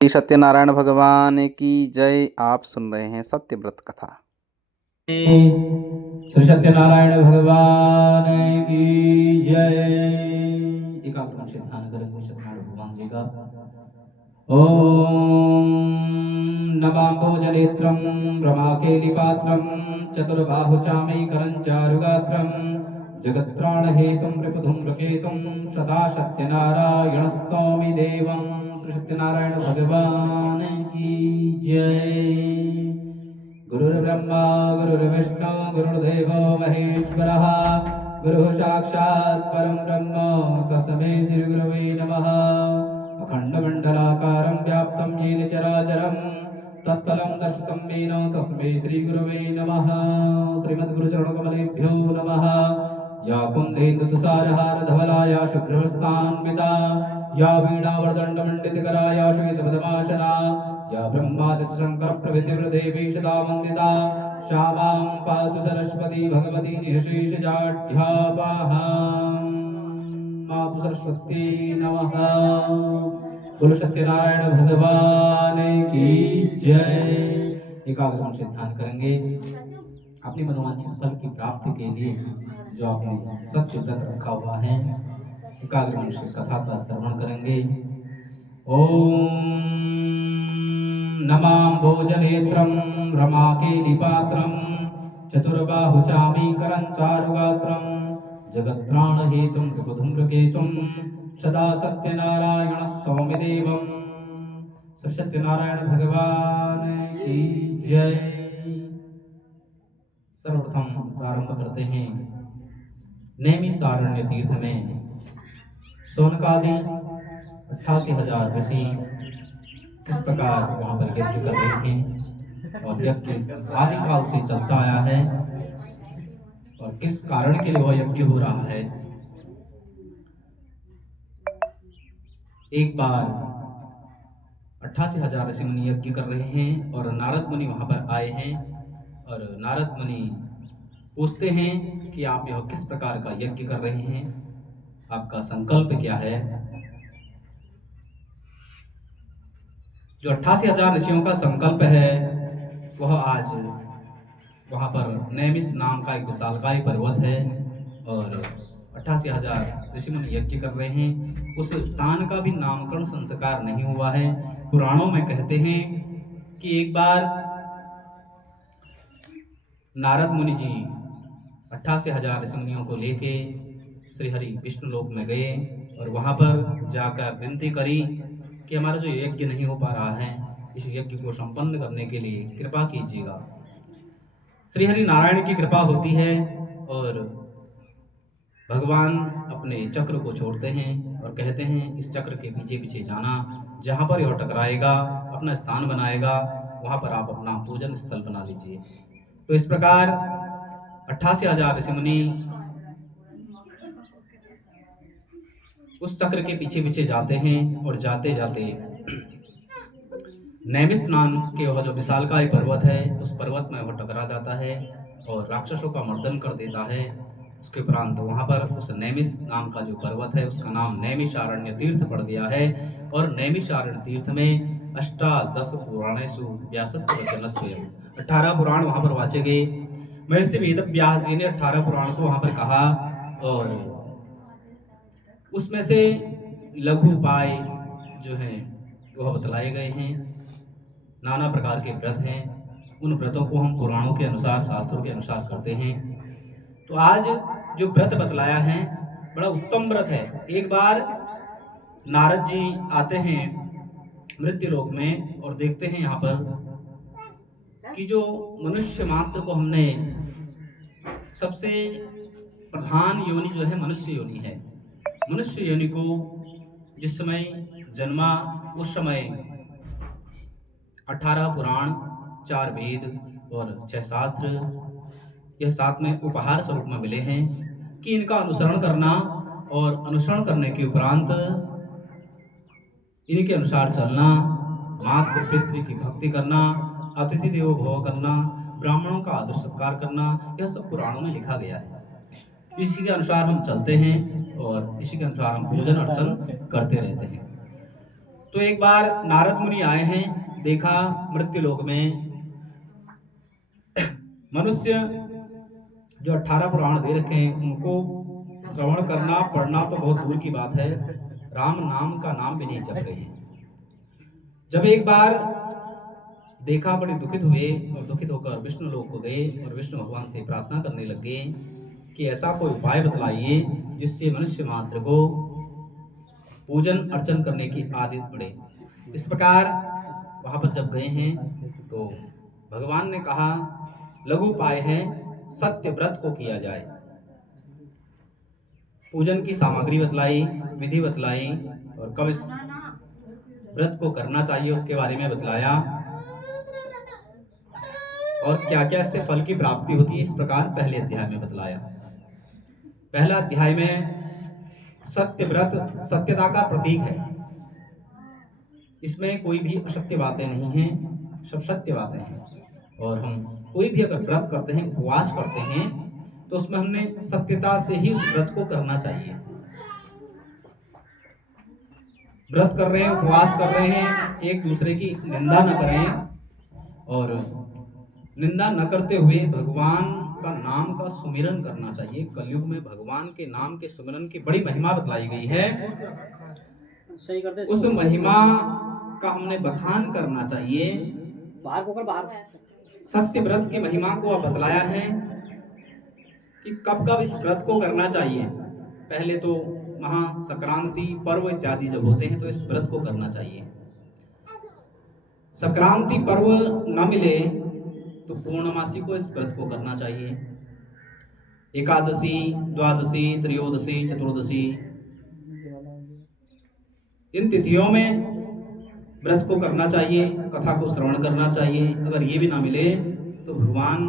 श्री सत्यनारायण भगवान की जय। आप सुन रहे हैं सत्यव्रत कथा। श्री सत्यनारायण भगवान की जय। एकाग्र से ध्यान करेंगे सत्यनारायण भगवान जी का। ओम नमाम्बोजनेत्रं रमाकेलिपात्रं चतुर्बाहुचामैकरं चारुगात्रं जगत्त्राणहेतुं नृपधूम्रकेतुं सदा सत्यनारायणस्तौमि देवं। श्री सत्यनारायण भगवान की जय। गुरुर्ब्रह्मा गुरुर्विष्णु गुरुर्देवो महेश्वरः गुरुः साक्षात् परं ब्रह्म तस्मै श्रीगुरवे नमः। अखण्डमण्डलाकारं व्याप्तं येन चराचरं तत्फलं दर्शितं येन तस्मै श्रीगुरवे नमः। श्रीमद्गुरुचरणकमलेभ्यो नमः। या कुन्देन्दुतुषारहारधवला या शुभ्रवस्त्रान्विता या वीणावरदण्डमण्डितकरा या श्वेतपद्मासना या ब्रह्मादित्यशङ्करप्रभृतिर्देवी सदा वन्दिता श्यामां पातु सरस्वती भगवती निःशेषजाढ्यापाहां मातु सरस्वती नमः। बोलो सत्यनारायण भगवान की जय। एकाग्र से ध्यान करेंगे अपनी मनोवांछित फल की प्राप्ति के लिए जो आपने सत्य व्रत रखा हुआ है। एकाग्र से कथा का श्रवण करेंगे। ओम नमाम्बोजनेत्रं रमाकेलिपात्रं चतुर्बाहुचामीकरं चारुगात्रं जगत्त्राणहेतुं नृपधूम्रकेतुं सदा सत्यनारायणस्तौमि देवं। श्री सत्यनारायण भगवान की जय। सर्वप्रथम प्रारंभ करते हैं नैमिषारण्य तीर्थ में शौनकादि 88,000 ऋषि किस प्रकार वहां पर यज्ञ कर रहे हैं और यज्ञ आदिकाल से चलता आया है और किस कारण के लिए वह यज्ञ हो रहा है। एक बार 88,000 ऋषि मुनि यज्ञ कर रहे हैं और नारद मुनि वहां पर आए हैं और नारद मुनि पूछते हैं कि आप यह किस प्रकार का यज्ञ कर रहे हैं, आपका संकल्प क्या है। जो 88,000 ऋषियों का संकल्प है वह आज वहां पर नैमिष नाम का एक विशालकाय पर्वत है और 88,000 ऋषि मुनि यज्ञ कर रहे हैं। उस स्थान का भी नामकरण संस्कार नहीं हुआ है। पुराणों में कहते हैं कि एक बार नारद मुनि जी 88,000 ऋषि मुनियों को लेके श्री हरि विष्णु लोक में गए और वहां पर जाकर विनती करी कि हमारा जो यज्ञ नहीं हो पा रहा है, इस यज्ञ को संपन्न करने के लिए कृपा कीजिएगा। श्री हरि नारायण की कृपा होती है और भगवान अपने चक्र को छोड़ते हैं और कहते हैं इस चक्र के पीछे पीछे जाना, जहां पर यह टकराएगा अपना स्थान बनाएगा, वहां पर आप अपना पूजन स्थल बना लीजिए। तो इस प्रकार 88,000 ऋषि मुनि उस चक्र के पीछे पीछे जाते हैं और जाते जाते नैमिष नाम के वह जो विशालकाय पर्वत है उस पर्वत में वह टकरा जाता है और राक्षसों का मर्दन कर देता है। उसके उपरांत वहां पर उस नैमिष नाम का जो पर्वत है उसका नाम नैमिषारण्य तीर्थ पड़ गया है और नैमिषारण्य तीर्थ में अष्टादश पुराणेषु व्यासस्य वचनत्वम् 18 पुराण वहां पर वाचे गए। महर्षि वेद व्यास जी ने 18 पुराण को वहां पर कहा और उसमें से लघु उपाय जो हैं वह बतलाए गए हैं। नाना प्रकार के व्रत हैं, उन व्रतों को हम पुराणों के अनुसार शास्त्रों के अनुसार करते हैं। तो आज जो व्रत बतलाया है बड़ा उत्तम व्रत है। एक बार नारद जी आते हैं मृत्यु लोक में और देखते हैं यहाँ पर कि जो मनुष्य मात्र को हमने सबसे प्रधान योनि जो है मनुष्य योनि है। मनुष्य योनि को जिस समय जन्मा उस समय 18 पुराण 4 वेद और 6 शास्त्र यह साथ में उपहार स्वरूप में मिले हैं कि इनका अनुसरण करना और अनुसरण करने के उपरांत इनके अनुसार चलना, मातृ पितृ की भक्ति करना, अतिथि देवो भव करना, ब्राह्मणों का आदर सत्कार करना, यह सब पुराणों में लिखा गया है। इसी के अनुसार हम चलते हैं और इसी के अनुसार हम पूजन अर्चन करते रहते हैं। तो एक बार नारद मुनि आए हैं, देखा मृत्युलोक में मनुष्य जो 18 पुराण दे रखे हैं उनको श्रवण करना पढ़ना तो बहुत दूर की बात है, राम नाम का नाम भी नहीं जप रहे हैं। जब एक बार देखा, बड़े दुखित हुए और दुखित होकर विष्णु लोक को गए और विष्णु भगवान से प्रार्थना करने लगे कि ऐसा कोई उपाय बतलाइए जिससे मनुष्य मात्र को पूजन अर्चन करने की आदत पड़े। इस प्रकार वहां पर जब गए हैं तो भगवान ने कहा लघु उपाय है, सत्य व्रत को किया जाए। पूजन की सामग्री बतलाई, विधि बतलाई और कब इस व्रत को करना चाहिए उसके बारे में बतलाया और क्या क्या इससे फल की प्राप्ति होती है, इस प्रकार पहले अध्याय में बतलाया। पहला अध्याय में सत्य व्रत सत्यता का प्रतीक है, इसमें कोई भी असत्य बातें नहीं हैं, सब सत्य बातें हैं। और हम कोई भी अगर व्रत करते हैं, उपवास करते हैं, तो उसमें हमने सत्यता से ही उस व्रत को करना चाहिए। व्रत कर रहे हैं, उपवास कर रहे हैं, एक दूसरे की निंदा न करें और निंदा न करते हुए भगवान का नाम का सुमिरन करना चाहिए। कलयुग में भगवान के नाम के सुमिरन की बड़ी महिमा बतलाई गई है, उस महिमा का हमने बखान करना चाहिए। बाहर सत्य व्रत की महिमा को अब बतलाया है कि कब कब इस व्रत को करना चाहिए। पहले तो महा संक्रांति पर्व इत्यादि जब होते हैं तो इस व्रत को करना चाहिए। संक्रांति पर्व न मिले तो पूर्णमासी को इस व्रत को करना चाहिए। एकादशी, द्वादशी, त्रयोदशी, चतुर्दशी, इन तिथियों में व्रत को करना चाहिए, कथा को श्रवण करना चाहिए। अगर ये भी ना मिले तो भगवान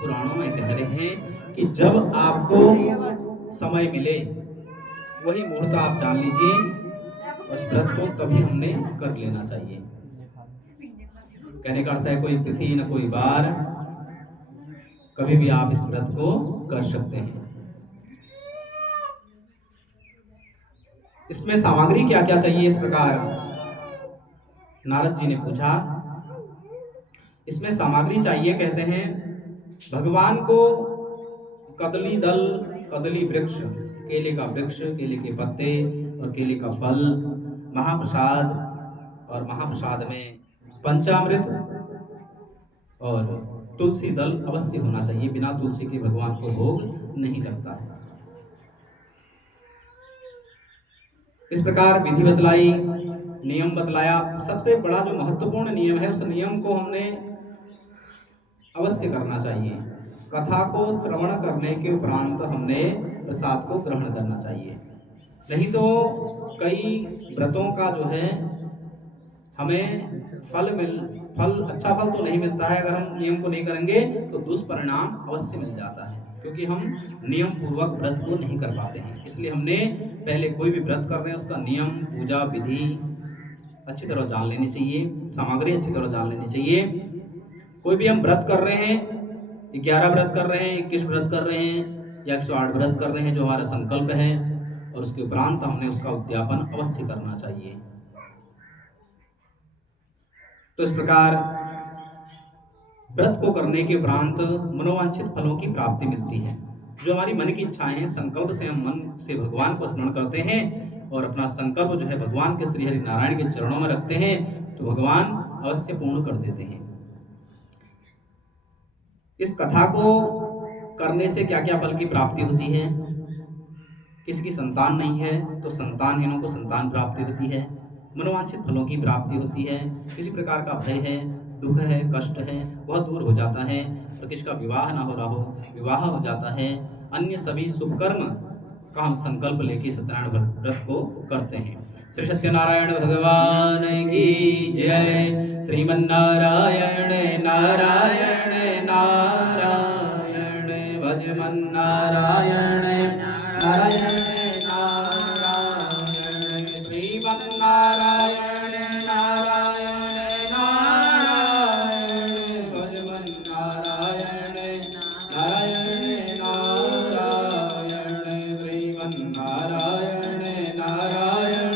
पुराणों में कह रहे हैं कि जब आपको समय मिले वही मुहूर्त आप जान लीजिए, उस व्रत को तभी हमने कर लेना चाहिए। कहने का अर्थ है कोई तिथि न कोई बार, कभी भी आप इस व्रत को कर सकते हैं। इसमें सामग्री क्या क्या चाहिए, इस प्रकार नारद जी ने पूछा। इसमें सामग्री चाहिए, कहते हैं भगवान को कदली दल, कदली वृक्ष, केले का वृक्ष, केले के पत्ते और केले का फल, महाप्रसाद और महाप्रसाद में पंचामृत और तुलसी दल अवश्य होना चाहिए। बिना तुलसी के भगवान को भोग नहीं लगता है। इस प्रकार विधि बतलाई, नियम बतलाया। सबसे बड़ा जो महत्वपूर्ण नियम है उस नियम को हमने अवश्य करना चाहिए। कथा को श्रवण करने के उपरांत हमने प्रसाद को ग्रहण करना चाहिए। नहीं तो कई व्रतों का जो है हमें फल अच्छा फल तो नहीं मिलता है। अगर हम नियम को नहीं करेंगे तो दुष्परिणाम अवश्य मिल जाता है, क्योंकि हम नियम पूर्वक व्रत को नहीं कर पाते हैं। इसलिए हमने पहले कोई भी व्रत कर रहे हैं उसका नियम, पूजा विधि अच्छी तरह जान लेनी चाहिए, सामग्री अच्छी तरह जान लेनी चाहिए। कोई भी हम व्रत कर रहे हैं, 11 व्रत कर रहे हैं, 21 व्रत कर रहे हैं या 108 व्रत कर रहे हैं, जो हमारा संकल्प है, और उसके उपरांत हमने उसका उद्यापन अवश्य करना चाहिए। तो इस प्रकार व्रत को करने के उपरांत मनोवांछित फलों की प्राप्ति मिलती है। जो हमारी मन की इच्छाएं हैं, संकल्प से हम मन से भगवान को स्मरण करते हैं और अपना संकल्प जो है भगवान के श्री हरि नारायण के चरणों में रखते हैं, तो भगवान अवश्य पूर्ण कर देते हैं। इस कथा को करने से क्या क्या फल की प्राप्ति होती है। किसी की संतान नहीं है तो संतानहीनों को संतान प्राप्ति होती है, मनोवांछित फलों की प्राप्ति होती है। किसी प्रकार का भय है, दुख है, कष्ट है, वह दूर हो जाता है। और किसी का विवाह ना हो रहा हो, विवाह हो जाता है। अन्य सभी शुभ कर्म का हम संकल्प लेके सत्यनारायण व्रत को करते हैं। श्री सत्यनारायण भगवान की जय। श्रीमन्नारायण नारायण नारायण, भजमन नारायण नारायण नारायण, श्रीमन्नारायण नारायण नारायण, भजमन नारायण नारायण नारायण, श्रीमन्नारायण नारायण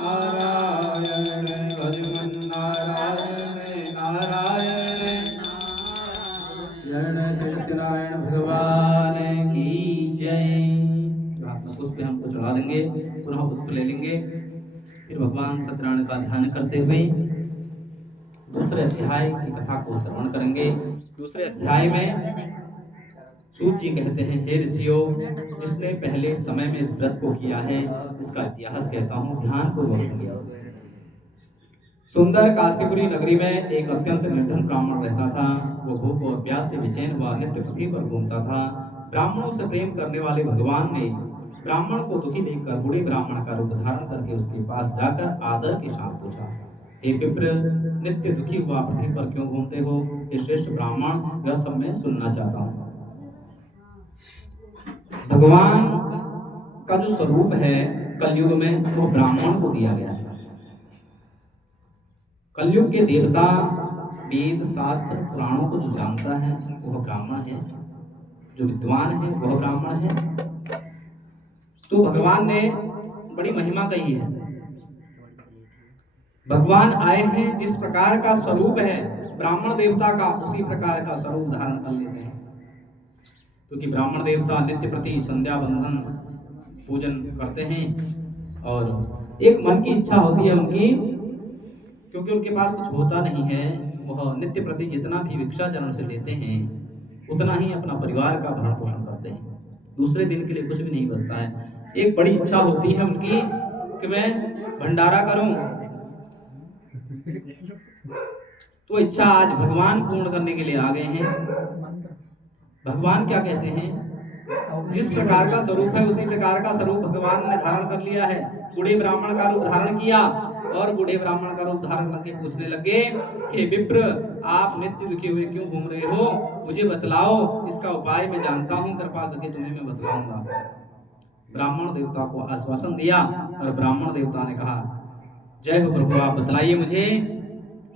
नारायण। फिर भगवान सत्यनारायण का ध्यान करते हुए दूसरे अध्याय की कथा को श्रवण करेंगे। दूसरे अध्याय में सूत जी कहते हैं, हे ऋषियों, जिसने पहले समय में इस व्रत को किया है, इसका इतिहास कहता हूँ, ध्यान पूर्वक सुनिए। सुंदर काशीपुरी नगरी में एक अत्यंत निर्धन ब्राह्मण रहता था। वो भूख और प्यास से बेचैन हुआ नित्य पृथ्वी पर घूमता था। ब्राह्मणों से प्रेम करने वाले भगवान ने ब्राह्मण को दुखी देखकर बूढ़े ब्राह्मण का रूप धारण करके उसके पास जाकर आदर के साथ पूछा, हे विप्र, नित्य दुखी हुआ पृथ्वी पर क्यों घूमते हो? हे श्रेष्ठ ब्राह्मण, यह सब मैं सुनना चाहता हूँ। भगवान का जो स्वरूप है कलयुग में, वो ब्राह्मण को दिया गया है। कलयुग के देवता वेद शास्त्र पुराणों को जो जानता है वह ब्राह्मण है, जो विद्वान है वह ब्राह्मण है। तो भगवान ने बड़ी महिमा कही है। भगवान आए हैं, जिस प्रकार का स्वरूप है ब्राह्मण देवता का, उसी प्रकार का स्वरूप धारण कर लेते हैं। क्योंकि ब्राह्मण देवता नित्य प्रति संध्या बंधन पूजन करते हैं और एक मन की इच्छा होती है उनकी, क्योंकि उनके पास कुछ होता नहीं है, वह नित्य प्रति जितना भी भिक्षाचरण से लेते हैं उतना ही अपना परिवार का भरण पोषण करते हैं। दूसरे दिन के लिए कुछ भी नहीं बचता है। एक बड़ी इच्छा होती है उनकी कि मैं भंडारा करूं, तो इच्छा आज भगवान पूर्ण करने के लिए आ गए हैं। भगवान क्या कहते हैं, जिस प्रकार का स्वरूप है उसी प्रकार का स्वरूप भगवान ने धारण कर लिया है। बूढ़े ब्राह्मण का रूप धारण किया और बूढ़े ब्राह्मण का रूप धारण करके पूछने लगे कि विप्र, आप नित्य दुखी हुए क्यों घूम रहे हो? मुझे बतलाओ, इसका उपाय मैं जानता हूँ, कृपा करके तुम्हें मैं बतलाऊंगा। ब्राह्मण देवता को आश्वासन दिया और ब्राह्मण देवता ने कहा, जय हो प्रभु, आप बतलाइए मुझे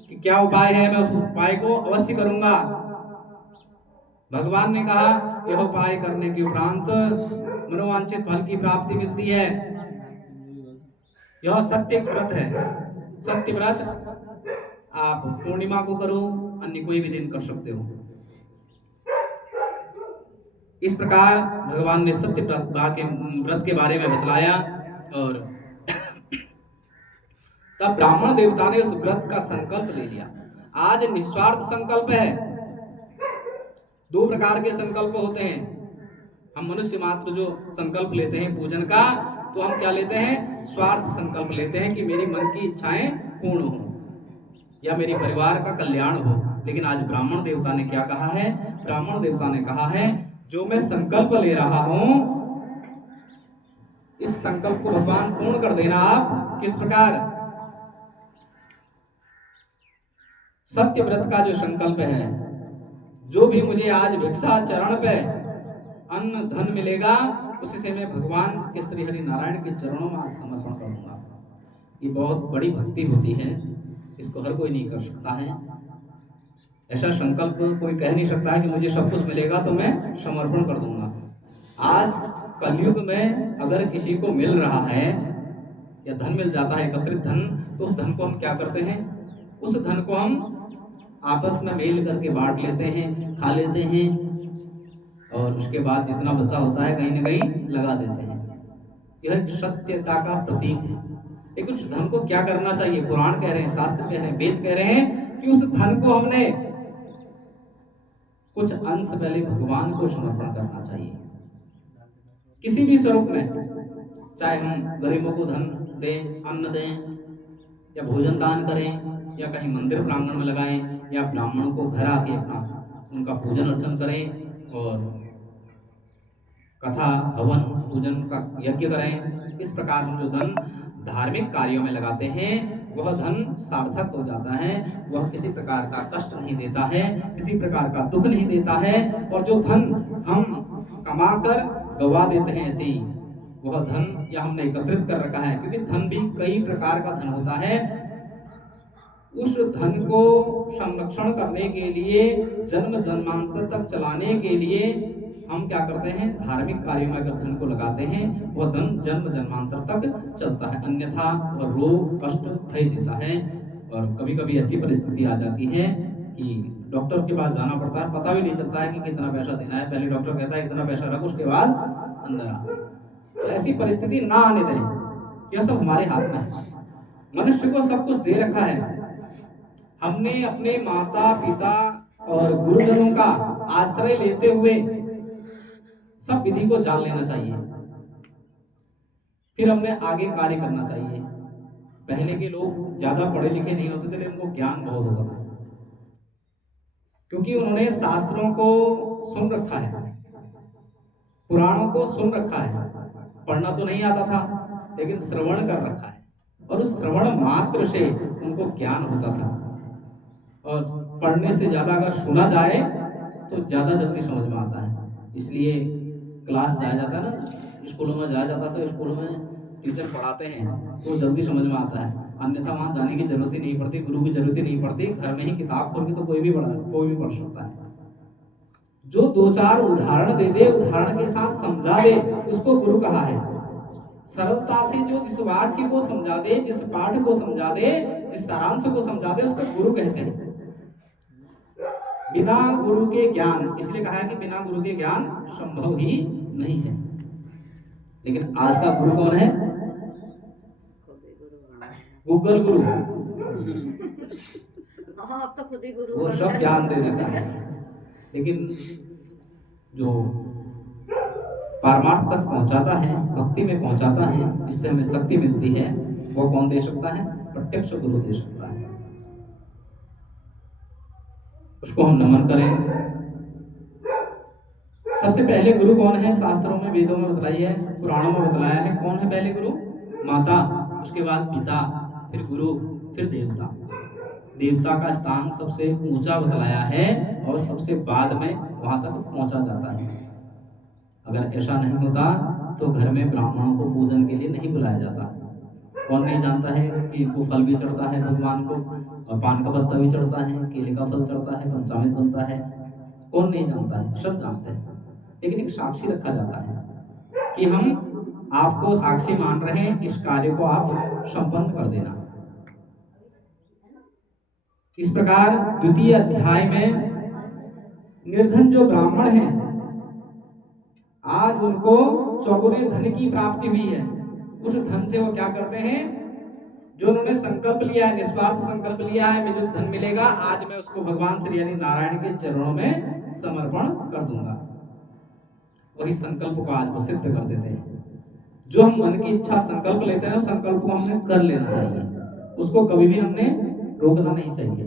कि क्या उपाय है, मैं उस उपाय को अवश्य करूंगा। भगवान ने कहा, यह उपाय करने के उपरांत मनोवांछित फल की प्राप्ति मिलती है। यह सत्य व्रत है। सत्य व्रत आप पूर्णिमा को करो, अन्य कोई भी दिन कर सकते हो। इस प्रकार भगवान ने सत्य व्रत के बारे में बतलाया और तब ब्राह्मण देवता ने उस व्रत का संकल्प ले लिया। आज निस्वार्थ संकल्प है। दो प्रकार के संकल्प होते हैं। हम मनुष्य मात्र जो संकल्प लेते हैं पूजन का, तो हम क्या लेते हैं, स्वार्थ संकल्प लेते हैं कि मेरी मन की इच्छाएं पूर्ण हो या मेरे परिवार का कल्याण हो। लेकिन आज ब्राह्मण देवता ने क्या कहा है? ब्राह्मण देवता ने कहा है, जो मैं संकल्प ले रहा हूं, इस संकल्प को भगवान पूर्ण कर देना। आप किस प्रकार? सत्य व्रत का जो संकल्प है, जो भी मुझे आज भिक्षा चरण पे अन्न धन मिलेगा, उसी से मैं भगवान के श्री हरि नारायण के चरणों में आज समर्पण करूंगा। ये बहुत बड़ी भक्ति होती है, इसको हर कोई नहीं कर सकता है। ऐसा संकल्प कोई कह नहीं सकता है कि मुझे सब कुछ मिलेगा तो मैं समर्पण कर दूंगा। आज कलयुग में अगर किसी को मिल रहा है या धन मिल जाता है, एकत्रित धन, तो उस धन को हम क्या करते हैं? उस धन को हम आपस में मेल करके बांट लेते हैं, खा लेते हैं और उसके बाद जितना बचा होता है कहीं न कहीं लगा देते हैं। यह सत्यता का प्रतीक है। लेकिन उस धन को क्या करना चाहिए? पुराण कह रहे हैं, शास्त्र कह रहे हैं, वेद कह रहे हैं कि उस धन को हमने कुछ अंश पहले भगवान को समर्पण करना चाहिए। किसी भी स्वरूप में, चाहे हम गरीबों को धन दें, अन्न दें, या भोजन दान करें, या कहीं मंदिर प्रांगण में लगाएं, या ब्राह्मणों को घर आके अपना उनका पूजन अर्चन करें और कथा हवन पूजन का यज्ञ करें। इस प्रकार हम जो धन धार्मिक कार्यों में लगाते हैं वह धन सार्थक हो जाता है। वह किसी प्रकार का कष्ट नहीं देता है, किसी प्रकार का दुख नहीं देता है। और जो धन हम कमाकर गवा देते हैं, ऐसे ही वह धन या हमने एकत्रित कर रखा है, क्योंकि धन भी कई प्रकार का धन होता है। उस धन को संरक्षण करने के लिए, जन्म जन्मांतर तक चलाने के लिए हम क्या करते हैं? धार्मिक कार्यों में अगर धन को लगाते हैं, वह धन जन्म जन्मांतर तक चलता है, अन्यथा वह रोग कष्ट दे देता है। और कभी कभी ऐसी परिस्थिति आ जाती है कि डॉक्टर के पास जाना पड़ता है, पता भी नहीं चलता है कि कितना पैसा देना है। पहले डॉक्टर कहता है इतना पैसा रख, उसके बाद अंदर आ। तो ऐसी परिस्थिति ना आने दें, यह सब हमारे हाथ में है। मनुष्य को सब कुछ दे रखा है। हमने अपने माता पिता और गुरुजनों का आश्रय लेते हुए सब विधि को जान लेना चाहिए, फिर हमने आगे कार्य करना चाहिए। पहले के लोग ज्यादा पढ़े लिखे नहीं होते थे, लेकिन उनको ज्ञान बहुत होता था, क्योंकि उन्होंने शास्त्रों को सुन रखा है, पुराणों को सुन रखा है। पढ़ना तो नहीं आता था, लेकिन श्रवण कर रखा है, और उस श्रवण मात्र से उनको ज्ञान होता था। और पढ़ने से ज्यादा अगर सुना जाए तो ज्यादा जल्दी समझ में आता है। इसलिए क्लास जाया जाता है ना, स्कूलों में जाया जाता, तो स्कूलों में टीचर पढ़ाते हैं तो जल्दी समझ में आता है। अन्यथा वहां जाने की जरूरत ही नहीं पड़ती, गुरु की जरूरत ही नहीं पड़ती, घर में ही किताब खोल के तो कोई भी पढ़ सकता है। जो दो चार उदाहरण दे दे, उदाहरण के साथ समझा दे, उसको गुरु कहा है। सरलता से जो जिस वाक्य को समझा दे, जिस पाठ को समझा दे, जिस सारांश को समझा दे, उसको गुरु कहते हैं। बिना गुरु के ज्ञान, इसलिए कहा है कि बिना गुरु के ज्ञान संभव ही नहीं है। लेकिन आज का गुरु कौन है? गूगल गुरु। अब तो खुद ही गुरु वो सब ज्ञान दे देता है, लेकिन जो पारमार्थ तक पहुंचाता है, भक्ति में पहुंचाता है, जिससे हमें शक्ति मिलती है, वो कौन दे सकता है? प्रत्यक्ष गुरु दे सकता है। उसको हम नमन करें। सबसे पहले गुरु कौन है? शास्त्रों में, वेदों में बतलाई है, पुराणों में बतलाया है। कौन है पहले गुरु? माता, उसके बाद पिता, फिर गुरु, फिर देवता। देवता का स्थान सबसे ऊंचा बतलाया है और सबसे बाद में वहां तक पहुंचा जाता है। अगर ऐसा नहीं होता तो घर में ब्राह्मणों को पूजन के लिए नहीं बुलाया जाता। कौन नहीं जानता है कि इनको फल भी चढ़ता है भगवान को, और पान का पत्ता भी चढ़ता है, केले का फल चढ़ता है, पंचामृत बनता है। कौन नहीं जानता है? सब जानते हैं। लेकिन एक साक्षी रखा जाता है कि हम आपको साक्षी मान रहे हैं, इस कार्य को आप संपन्न कर देना। इस प्रकार द्वितीय अध्याय में निर्धन जो ब्राह्मण हैं, आज उनको चौगुने धन की प्राप्ति हुई है। उस धन से वो क्या करते हैं? जो उन्होंने संकल्प लिया है, निस्वार्थ संकल्प लिया है, मुझे धन मिलेगा, आज मैं उसको भगवान श्री हरि नारायण के चरणों में समर्पण कर दूंगा। वही संकल्प को आज वो सिद्ध कर देते हैं। जो हम मन की इच्छा संकल्प लेते हैं, उस संकल्प को हमने कर लेना चाहिए, उसको कभी भी हमने रोकना नहीं चाहिए।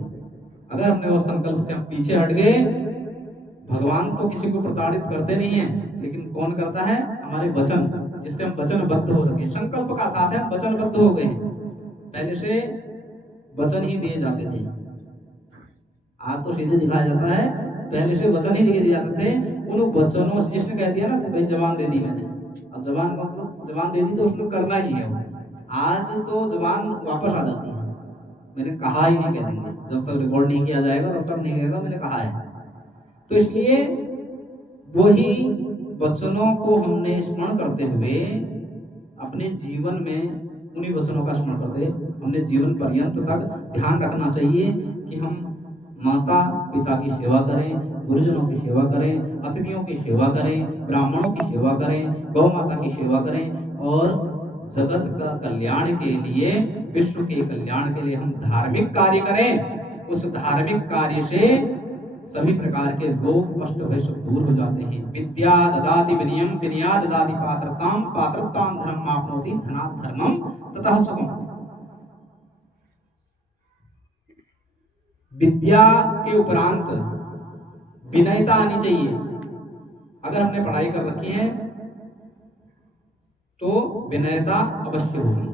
अगर हमने उस संकल्प से हम पीछे हट गए, भगवान तो किसी को प्रताड़ित करते नहीं है, लेकिन कौन करता है? हमारे वचन, जिससे हम वचनबद्ध हो रखे। संकल्प का अर्थ है वचनबद्ध हो गए। पहले से वचन ही दिए जाते थे, आज तो सीधे दिखाया जाता है, पहले से वचन ही दिए जाते थे। उन वचनों से जिसने कह दिया ना भाई जबान दे दी मैंने, अब जबान मतलब जबान दे दी तो उसको करना ही है। आज तो जबान वापस आ जाती है, मैंने कहा ही नहीं कह देंगे, जब तक रिकॉर्ड नहीं किया जाएगा तब तक नहीं कहेगा मैंने कहा है। तो इसलिए वही वचनों को हमने स्मरण करते हुए अपने जीवन में, उन्हीं वचनों का स्मरण करते हमने जीवन पर्यंत तक ध्यान रखना चाहिए कि हम माता पिता की सेवा करें, गुरुजनों की सेवा करें, अतिथियों की सेवा करें, ब्राह्मणों की सेवा करें, गौ माता की सेवा करें, और जगत का कल्याण के लिए, विश्व के कल्याण के लिए हम धार्मिक कार्य करें। उस धार्मिक कार्य से सभी प्रकार के रोग कष्ट भय सब दूर हो जाते हैं। विद्या ददाति विनयम, विनया ददाति पात्रताम, पात्रताम धर्म आपनोति, धनात् धर्मम ततः सुखम। विद्या के उपरांत विनयता आनी चाहिए। अगर हमने पढ़ाई कर रखी है तो विनयता अवश्य होगी।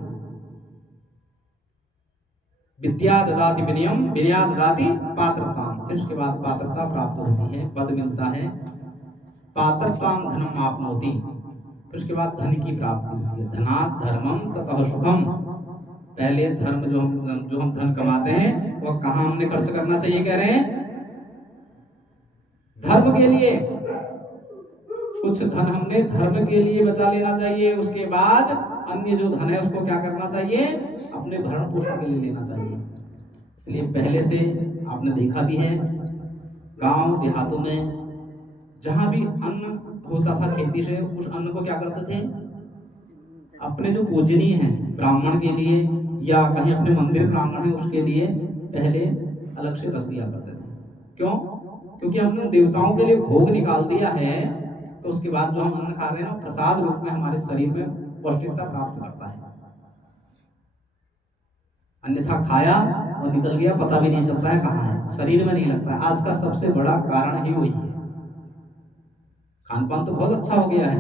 विद्या ददाति विनयम, विनया ददाति पात्रताम, फिर उसके बाद पात्रता प्राप्त होती है, पद मिलता है। पात्रताम धनम आपनोति, फिर उसके बाद धन की प्राप्ति होती है। धनात् धर्मम ततः सुखम। पहले धर्म जो हम धन कमाते हैं वह कहाँ हमने खर्च करना चाहिए? कह रहे हैं धर्म के लिए। कुछ धन हमने धर्म के लिए बचा लेना चाहिए, उसके बाद अन्य जो धन है उसको क्या करना चाहिए? अपने भरण पोषण के लिए लेना चाहिए। इसलिए पहले से आपने देखा भी है, गांव देहातों में जहां भी अन्न होता था खेती से, उस अन्न को क्या करते थे? अपने जो पूजनीय है ब्राह्मण के लिए या कहीं अपने मंदिर प्रांगण है उसके लिए पहले अलग से रख दिया करते थे। क्यों? क्योंकि हमने देवताओं के लिए भोग निकाल दिया है, तो उसके बाद जो हम अन्न खा रहे हैं ना, प्रसाद रूप में हमारे शरीर में पौष्टिकता प्राप्त करता है। अन्यथा खाया और निकल गया, पता भी नहीं चलता है कहाँ है, शरीर में नहीं लगता है। आज का सबसे बड़ा कारण ही वही है। खान पान तो बहुत अच्छा हो गया है।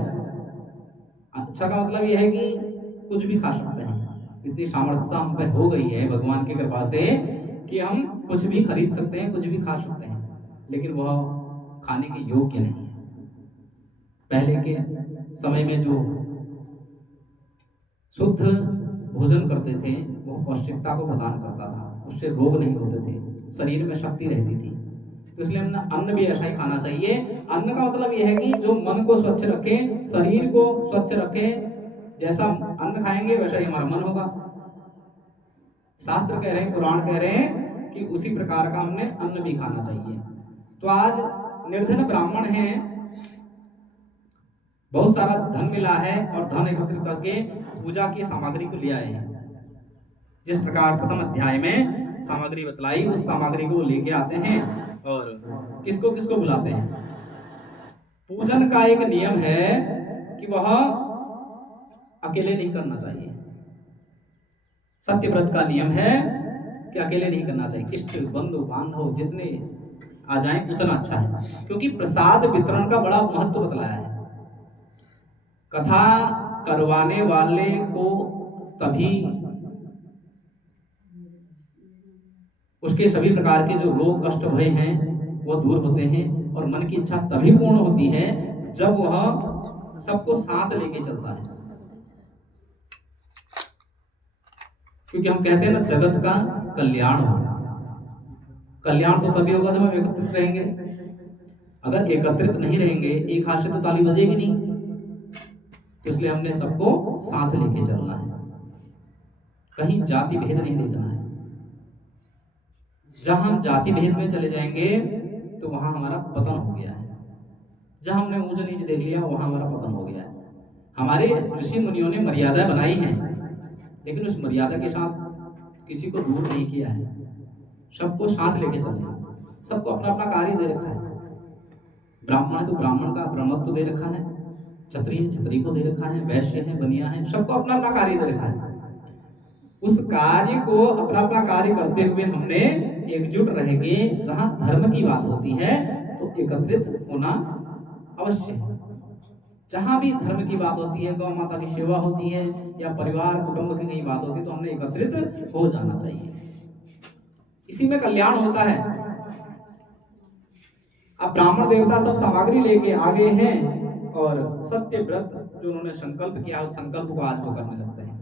अच्छा का मतलब यह है कि कुछ भी खा सकते हैं। इतनी सामर्थ्यता हम पे हो गई है भगवान की कृपा से कि हम कुछ भी खरीद सकते हैं, कुछ भी खा सकते हैं, लेकिन वह खाने के योग्य नहीं है। पहले के समय में जो शुद्ध भोजन करते थे वो पौष्टिकता को प्रदान करता था, उससे रोग नहीं होते थे, शरीर में शक्ति रहती थी। तो इसलिए हमें अन्न भी ऐसा ही खाना चाहिए। अन्न का मतलब यह है कि जो मन को स्वच्छ रखे, शरीर को स्वच्छ रखे। जैसा अन्न खाएंगे वैसा ही हमारा मन होगा। शास्त्र कह रहे हैं, पुराण कह रहे हैं कि उसी प्रकार का हमने अन्न भी खाना चाहिए। तो आज निर्धन ब्राह्मण हैं, बहुत सारा धन मिला है और धन एकत्रित करके पूजा की सामग्री को ले आए हैं। जिस प्रकार प्रथम अध्याय में सामग्री बतलाई, उस सामग्री को लेके आते हैं और किसको किसको बुलाते हैं। पूजन का एक नियम है कि वह अकेले नहीं करना चाहिए। सत्यव्रत का नियम है कि अकेले नहीं करना चाहिए। इष्ट बंधु बांधव जितने आ जाएं उतना अच्छा है, क्योंकि प्रसाद वितरण का बड़ा महत्व बतलाया है। कथा करवाने वाले को तभी उसके सभी प्रकार के जो रोग कष्ट भय हैं वो दूर होते हैं, और मन की इच्छा तभी पूर्ण होती है जब वह सबको साथ लेके चलता है। क्योंकि हम कहते हैं ना, जगत का कल्याण हो। कल्याण तो तभी होगा जब हम एकत्रित रहेंगे। अगर एकत्रित नहीं रहेंगे, एक हाथ से तो ताली बजेगी नहीं। तो इसलिए हमने सबको साथ लेके चलना है, कहीं जाति भेद नहीं देखना है। जहां हम जाति भेद में चले जाएंगे तो वहां हमारा पतन हो गया है। जहां हमने ऊंच नीच देख लिया वहां हमारा पतन हो गया है। हमारे ऋषि मुनियों ने मर्यादा बनाई है, लेकिन उस मर्यादा के साथ किसी को दूर नहीं किया है, सबको साथ लेके चले। सबको अपना अपना कार्य दे रखा है। ब्राह्मण है तो ब्राह्मण का ब्रह्मत्व दे रखा है, क्षत्रिय क्षत्रिय को दे रखा है, वैश्य है बनिया है, सबको अपना अपना कार्य दे रखा है। उस कार्य को अपना अपना कार्य करते हुए हमने एकजुट रहेंगे। जहां धर्म की बात होती है तो एकत्रित होना अवश्य है। जहां भी धर्म की बात होती है, गौ माता की सेवा होती है या परिवार कुटुंब की कहीं बात होती है, तो हमने एकत्रित हो जाना चाहिए। इसी में कल्याण होता है। अब ब्राह्मण देवता सब सामग्री लेके आ गए हैं और सत्य व्रत जो उन्होंने संकल्प किया, उस संकल्प को आज वो करने लगते हैं।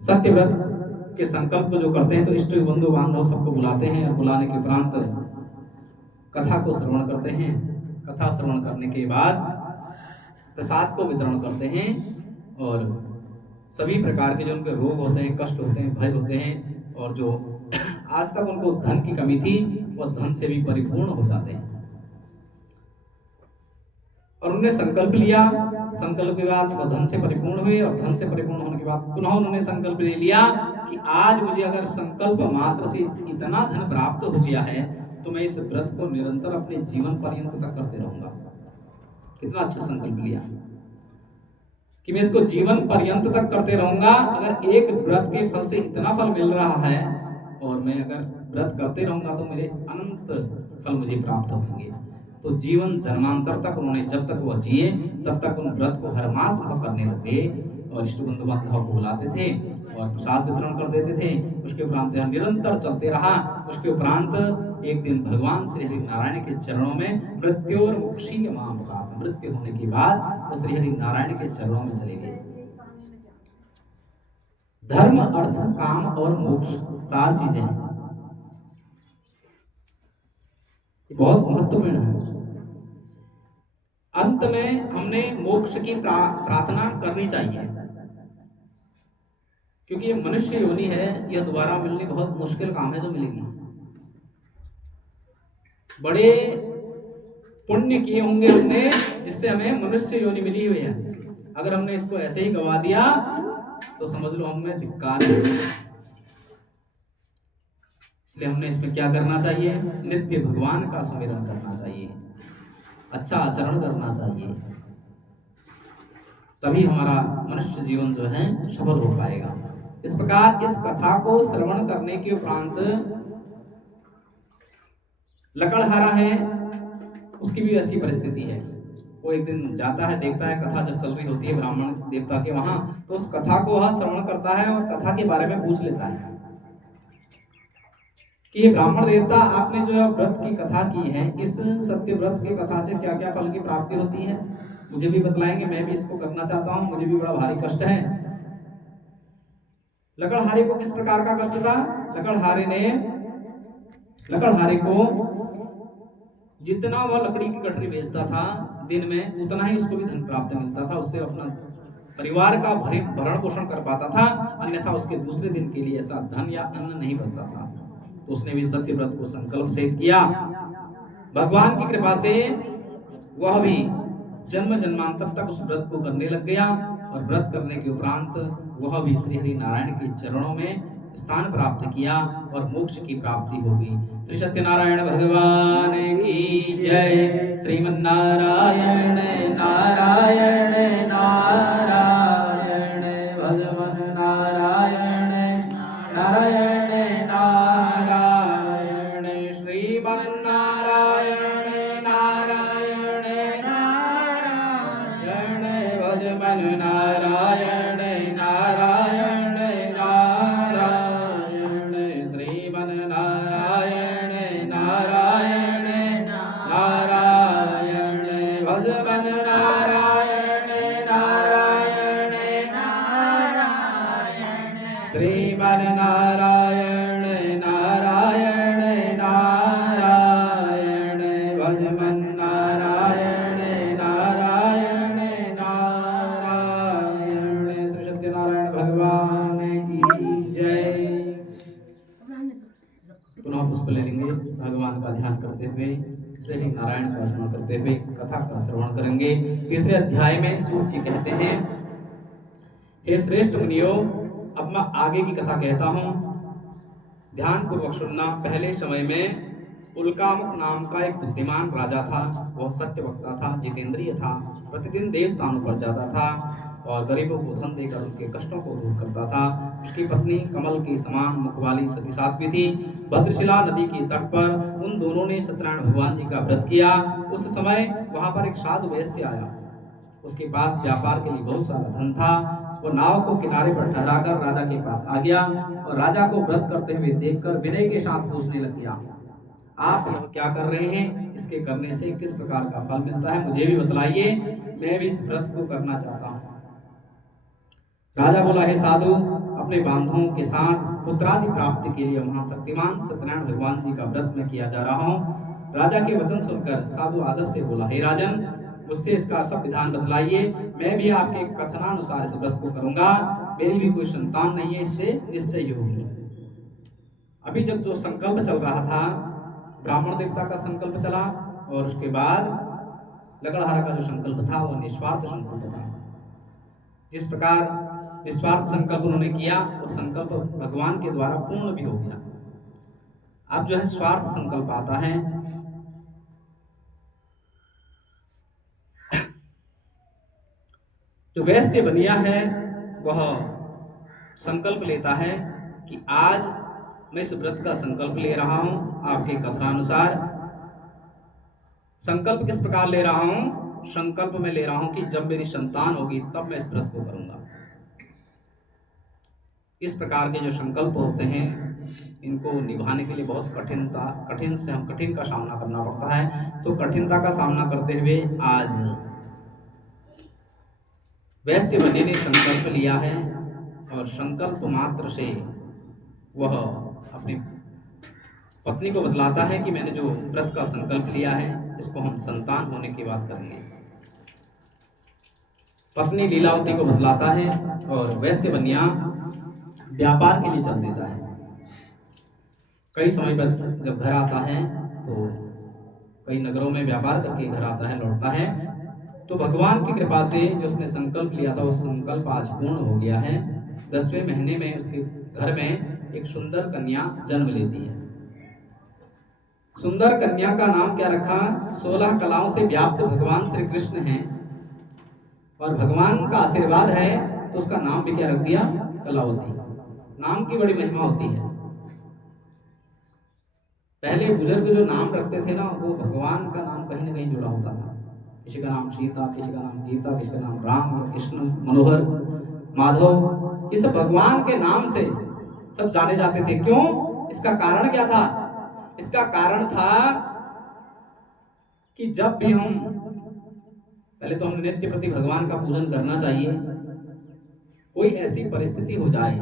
सत्य व्रत के संकल्प को जो करते हैं तो इष्ट बंधु बांधव सबको बुलाते हैं, और बुलाने के उपरांत कथा को श्रवण करते हैं। कथा श्रवण करने के बाद प्रसाद को वितरण करते हैं, और सभी प्रकार के जो उनके रोग होते हैं, कष्ट होते हैं, भय होते हैं, और जो आज तक उनको धन की कमी थी वह धन से भी परिपूर्ण हो जाते हैं। और उन्होंने संकल्प लिया, संकल्प के बाद वह धन से परिपूर्ण हुए, और धन से परिपूर्ण होने के बाद पुनः उन्होंने संकल्प ले लिया कि आज मुझे अगर संकल्प मात्र से इतना धन प्राप्त हो गया है तो मैं इस व्रत को निरंतर अपने जीवन पर्यंत तक करते रहूंगा। कितना अच्छा संकल्प लिया कि मैं इसको जीवन पर्यंत तक करते रहूंगा। अगर एक व्रत के फल से इतना फल मिल रहा है और मैं अगर व्रत करते रहूंगा तो मेरे अनंत फल मुझे प्राप्त होंगे। तो जीवन जन्मांतर तक उन्होंने, जब तक वह जिए तब तक उन व्रत को हर मास वह करने लगे, और इष्ट बंधु बांधव को बुलाते थे और प्रसाद वितरण कर देते थे। उसके उपरांत यह निरंतर चलते रहा। उसके उपरांत एक दिन भगवान श्री हरि नारायण के चरणों में मृत्योर्मुक्षी माम प्राप्त, मृत्यु होने के बाद वो श्री हरि नारायण के चरणों में चले गए। धर्म अर्थ काम और मोक्ष 4 चीजें हैं, बहुत महत्वपूर्ण है। अंत में हमने मोक्ष की प्रार्थना करनी चाहिए, क्योंकि ये मनुष्य योनि है, यह दोबारा मिलनी बहुत मुश्किल काम है जो मिलेगी। बड़े पुण्य किए होंगे हमने जिससे हमें मनुष्य योनि मिली हुई है। अगर हमने इसको ऐसे ही गवा दिया तो समझ लो हमें धिक्कार है। इसलिए हमने इसमें क्या करना चाहिए, नित्य भगवान का सुमिरन करना चाहिए, अच्छा आचरण करना चाहिए, तभी हमारा मनुष्य जीवन जो है सफल हो पाएगा। इस प्रकार इस कथा को श्रवण करने के उपरांत लकड़हारा है, उसकी भी ऐसी परिस्थिति है। वो एक दिन जाता है, देखता है कथा जब चल रही होती है ब्राह्मण देवता के वहां, तो उस कथा को वह श्रवण करता है और कथा के बारे में पूछ लेता है कि ये ब्राह्मण देवता, आपने जो व्रत की कथा की है, इस सत्य व्रत की कथा से क्या क्या फल की प्राप्ति होती है, मुझे भी बतलाएंगे, मैं भी इसको करना चाहता हूँ, मुझे भी बड़ा भारी कष्ट है। लकड़हारे को किस प्रकार का कष्ट था? लकड़हारे को जितना वह लकड़ी की गठरी बेचता था दिन में, उतना ही उसको भी धन प्राप्त मिलता था, उससे अपना परिवार का भरण पोषण कर पाता था, अन्यथा उसके दूसरे दिन के लिए ऐसा धन या अन्न नहीं बचता था। तो उसने भी सत्य व्रत को संकल्प सहित किया। भगवान की कृपा से वह भी जन्म जन्मांतर तक उस व्रत को करने लग गया और व्रत करने के उपरांत वह भी श्री हरि नारायण के चरणों में स्थान प्राप्त किया और मोक्ष की प्राप्ति होगी। श्री सत्यनारायण भगवान की जय। श्रीमन्नारायण नारायण नारायण भगवन नारायण नारायण नारायण श्रीमन्नारायण नारायण नारायण भगवन नारायण नारायण नारायण श्रीमन्नारायण नारायण नारायण भगवन नारायण नारायण नारायण श्रीमन्नारायण नारायण नारायण भगवन नारायण नारायण नारायण। श्री सत्यनारायण भगवान की जय। पुनः पुष्प ले लेंगे, भगवान का ध्यान करते हुए श्री नारायण का स्मरण करते हुए कथा का श्रवण करेंगे। तीसरे अध्याय में सूत जी कहते हैं, हे श्रेष्ठ मुनियों, अब मैं आगे की कथा कहता हूँ, ध्यान पूर्वक सुनना। पहले समय में उल्कामुख नाम का एक बुद्धिमान राजा था। वह सत्य वक्ता था, जितेंद्रिय था, प्रतिदिन देव स्थानों पर जाता था और गरीबों को धन देकर उनके कष्टों को दूर करता था। उसकी पत्नी कमल के समान मुख वाली सती साध्वी थी। भद्रशिला नदी के तट पर उन दोनों ने सत्यनारायण भगवान जी का व्रत किया। उस समय वहां पर एक साधु वैश्य आया। उसके पास व्यापार के लिए बहुत सारा धन था। वो नाव को किनारे पर ठहराकर राजा के पास आ गया और राजा को व्रत करते हुए देखकर विनय के साथ पूछने लग गया, आप यह क्या कर रहे हैं? इसके करने से किस प्रकार का फल मिलता है, मुझे भी बतलाइए, मैं भी इस व्रत को करना चाहता हूँ। राजा बोला, हे साधु, अपने बांधवों के साथ पुत्रादि प्राप्ति के लिए महाशक्तिमान सत्यनारायण भगवान जी का व्रत में किया जा रहा हूँ। राजा के वचन सुनकर साधु आदर से बोला, हे राजन, मुझसे इसका सब विधान बतलाइए, मैं भी आपके कथनानुसार इस व्रत को करूंगा। मेरी भी कोई संतान नहीं है, इससे निश्चय होगी। अभी जब जो संकल्प चल रहा था, ब्राह्मण देवता का संकल्प चला और उसके बाद लकड़हारा का जो संकल्प था वो निस्वार्थ संकल्प था। जिस प्रकार निस्वार्थ संकल्प उन्होंने किया, वो संकल्प भगवान के द्वारा पूर्ण भी हो गया। अब जो है स्वार्थ संकल्प आता है। जो वैश्य बनिया है वह संकल्प लेता है कि आज मैं इस व्रत का संकल्प ले रहा हूं आपके कथनानुसार। संकल्प किस प्रकार ले रहा हूं? संकल्प में ले रहा हूं कि जब मेरी संतान होगी तब मैं इस व्रत को करूंगा। इस प्रकार के जो संकल्प होते हैं, इनको निभाने के लिए बहुत कठिन का सामना करना पड़ता है। तो कठिनता का सामना करते हुए आज वैश्य बने ने संकल्प लिया है और संकल्प मात्र से वह अपनी पत्नी को बतलाता है कि मैंने जो व्रत का संकल्प लिया है, इसको हम संतान होने की बात करेंगे। पत्नी लीलावती को बतलाता है और वैश्य बनिया व्यापार के लिए चल देता है। कई समय पर जब घर आता है तो कई नगरों में व्यापार करके घर आता है, लौटता है। तो भगवान की कृपा से जो उसने संकल्प लिया था वो संकल्प आज पूर्ण हो गया है। 10वें महीने में उसके घर में एक सुंदर कन्या जन्म लेती है। सुंदर कन्या का नाम क्या रखा? 16 कलाओं से व्याप्त भगवान श्री कृष्ण हैं और भगवान का आशीर्वाद है तो उसका नाम भी क्या रख दिया? कलावती। नाम की बड़ी महिमा होती है। पहले बुजुर्ग जो नाम रखते थे ना वो भगवान का नाम कहीं ना कहीं जुड़ा होता था। किसी का नाम सीता, किसी का नाम गीता, किसी का नाम राम, कृष्ण, मनोहर, माधव, ये सब भगवान के नाम से सब जाने जाते थे। क्यों? इसका कारण क्या था? इसका कारण था कि जब भी हम पहले तो हम नित्य प्रति भगवान का पूजन करना चाहिए। कोई ऐसी परिस्थिति हो जाए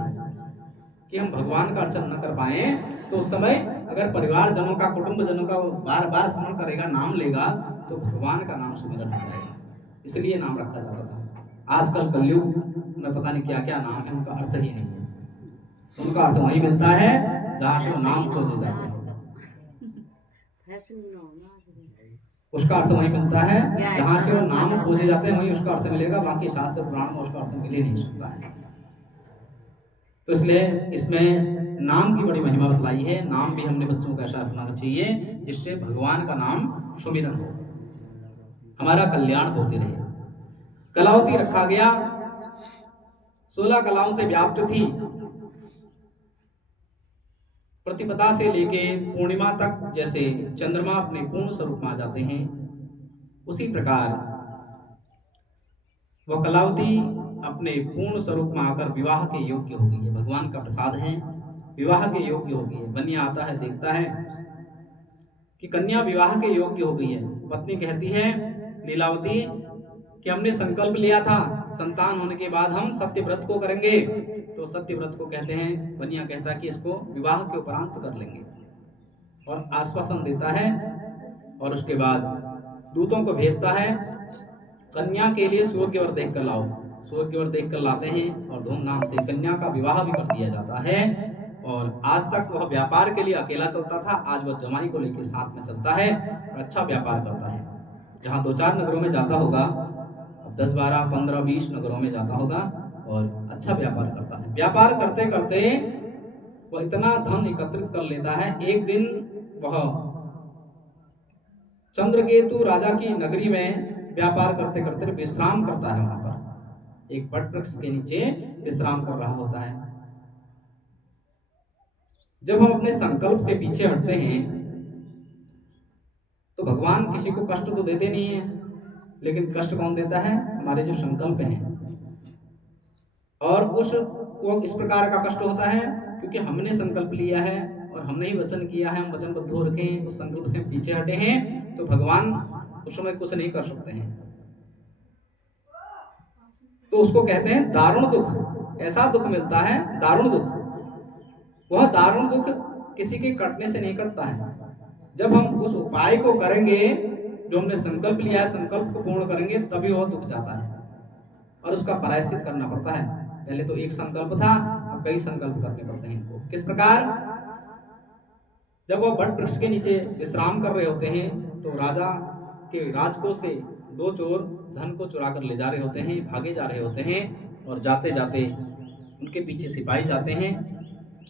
कि हम भगवान का अर्चन न कर पाए तो उस समय अगर परिवार जनों का, कुटुंब जनों का बार बार स्मरण करेगा, नाम लेगा तो भगवान का नाम सुमिरन हो जाएगा। इसलिए नाम रखा जाता था। आजकल कलयुग में पता नहीं क्या क्या नाम है, उनका अर्थ ही नहीं है। उनका अर्थ वही मिलता है जहां से वो नाम खोजे जाते हैं, उसका अर्थ वही मिलता है जहां से वो नाम खोजे जाते हैं, वही उसका अर्थ मिलेगा। बाकी शास्त्र पुराण में उसका अर्थ मिल ही नहीं सकता है। तो इसलिए इसमें नाम की बड़ी महिमा बतलाई है। नाम भी हमने बच्चों को ऐसा रखना चाहिए जिससे भगवान का नाम सुमिरन हो, हमारा कल्याण होते रहे। कलावती रखा गया। 16 कलाओं से व्याप्त थी। प्रतिपदा से लेके पूर्णिमा तक जैसे चंद्रमा अपने पूर्ण स्वरूप में आ जाते हैं, उसी प्रकार वह कलावती अपने पूर्ण स्वरूप में आकर विवाह के योग्य हो गई है। भगवान का प्रसाद है, विवाह के योग्य हो गई है। बनिया आता है, देखता है कि कन्या विवाह के योग्य हो गई है। पत्नी कहती है लीलावती कि हमने संकल्प लिया था संतान होने के बाद हम सत्य व्रत को करेंगे। तो सत्य व्रत को कहते हैं, बनिया कहता है कि इसको विवाह के उपरांत कर लेंगे और आश्वासन देता है। और उसके बाद दूतों को भेजता है, कन्या के लिए सूर्य वर देख कर लाओ। सूर्य वर देख कर लाते हैं और धूमधाम से कन्या का विवाह भी कर दिया जाता है। और आज तक वह व्यापार के लिए अकेला चलता था, आज वह जमाई को लेकर साथ में चलता है और अच्छा व्यापार करता है। जहाँ 2-4 नगरों में जाता होगा, 10, 12, 15, 20 नगरों में जाता होगा और अच्छा व्यापार करता है। व्यापार करते करते वह इतना धन एकत्रित कर लेता है। एक दिन वह चंद्रकेतु राजा की नगरी में व्यापार करते करते विश्राम करता है। वहां पर एक वट वृक्ष के नीचे विश्राम कर रहा होता है। जब हम अपने संकल्प से पीछे हटते हैं तो भगवान किसी को कष्ट तो देते नहीं है, लेकिन कष्ट कौन देता है? हमारे जो संकल्प हैं। और वो इस प्रकार का कष्ट होता है क्योंकि हमने संकल्प लिया है और हमने ही वचन किया है, हम वचनबद्ध हो रखे हैं, उस संकल्प से पीछे हटे हैं तो भगवान उस समय कुछ नहीं कर सकते हैं। तो उसको कहते हैं दारुण दुख। ऐसा दुख मिलता है दारुण दुख। वह दारुण दुख किसी के कटने से नहीं कटता है। जब हम उस उपाय को करेंगे जो हमने संकल्प लिया है, संकल्प को पूर्ण करेंगे, तभी वह दुख जाता है और उसका प्रायश्चित करना पड़ता है। पहले तो एक संकल्प था, अब कई संकल्प करने पड़ते हैं इनको। किस प्रकार? जब वह वट वृक्ष के नीचे विश्राम कर रहे होते हैं तो राजा के राजकोष से 2 चोर धन को चुरा कर ले जा रहे होते हैं, भागे जा रहे होते हैं। और जाते जाते उनके पीछे सिपाही जाते हैं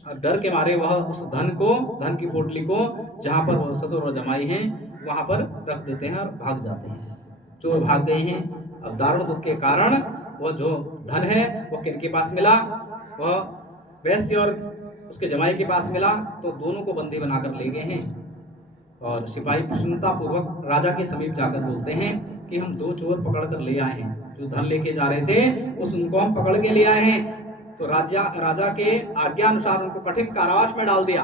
और डर के मारे वह उस धन की पोटली को जहां पर वो ससुर और जमाई हैं वहां पर रख देते हैं और भाग जाते हैं। चोर भाग गए हैं। अब दारुण दुख के कारण वह जो धन है वह किनके पास मिला? वह वैश्य और उसके जमाई के पास मिला। तो दोनों को बंदी बनाकर ले गए हैं और सिपाही प्रसन्नता पूर्वक राजा के समीप जाकर बोलते हैं कि हम 2 चोर पकड़ कर ले आए हैं, जो धन लेके जा रहे थे उनको हम पकड़ के ले आए हैं। तो राजा के आज्ञा अनुसार उनको कठिन कारावास में डाल दिया,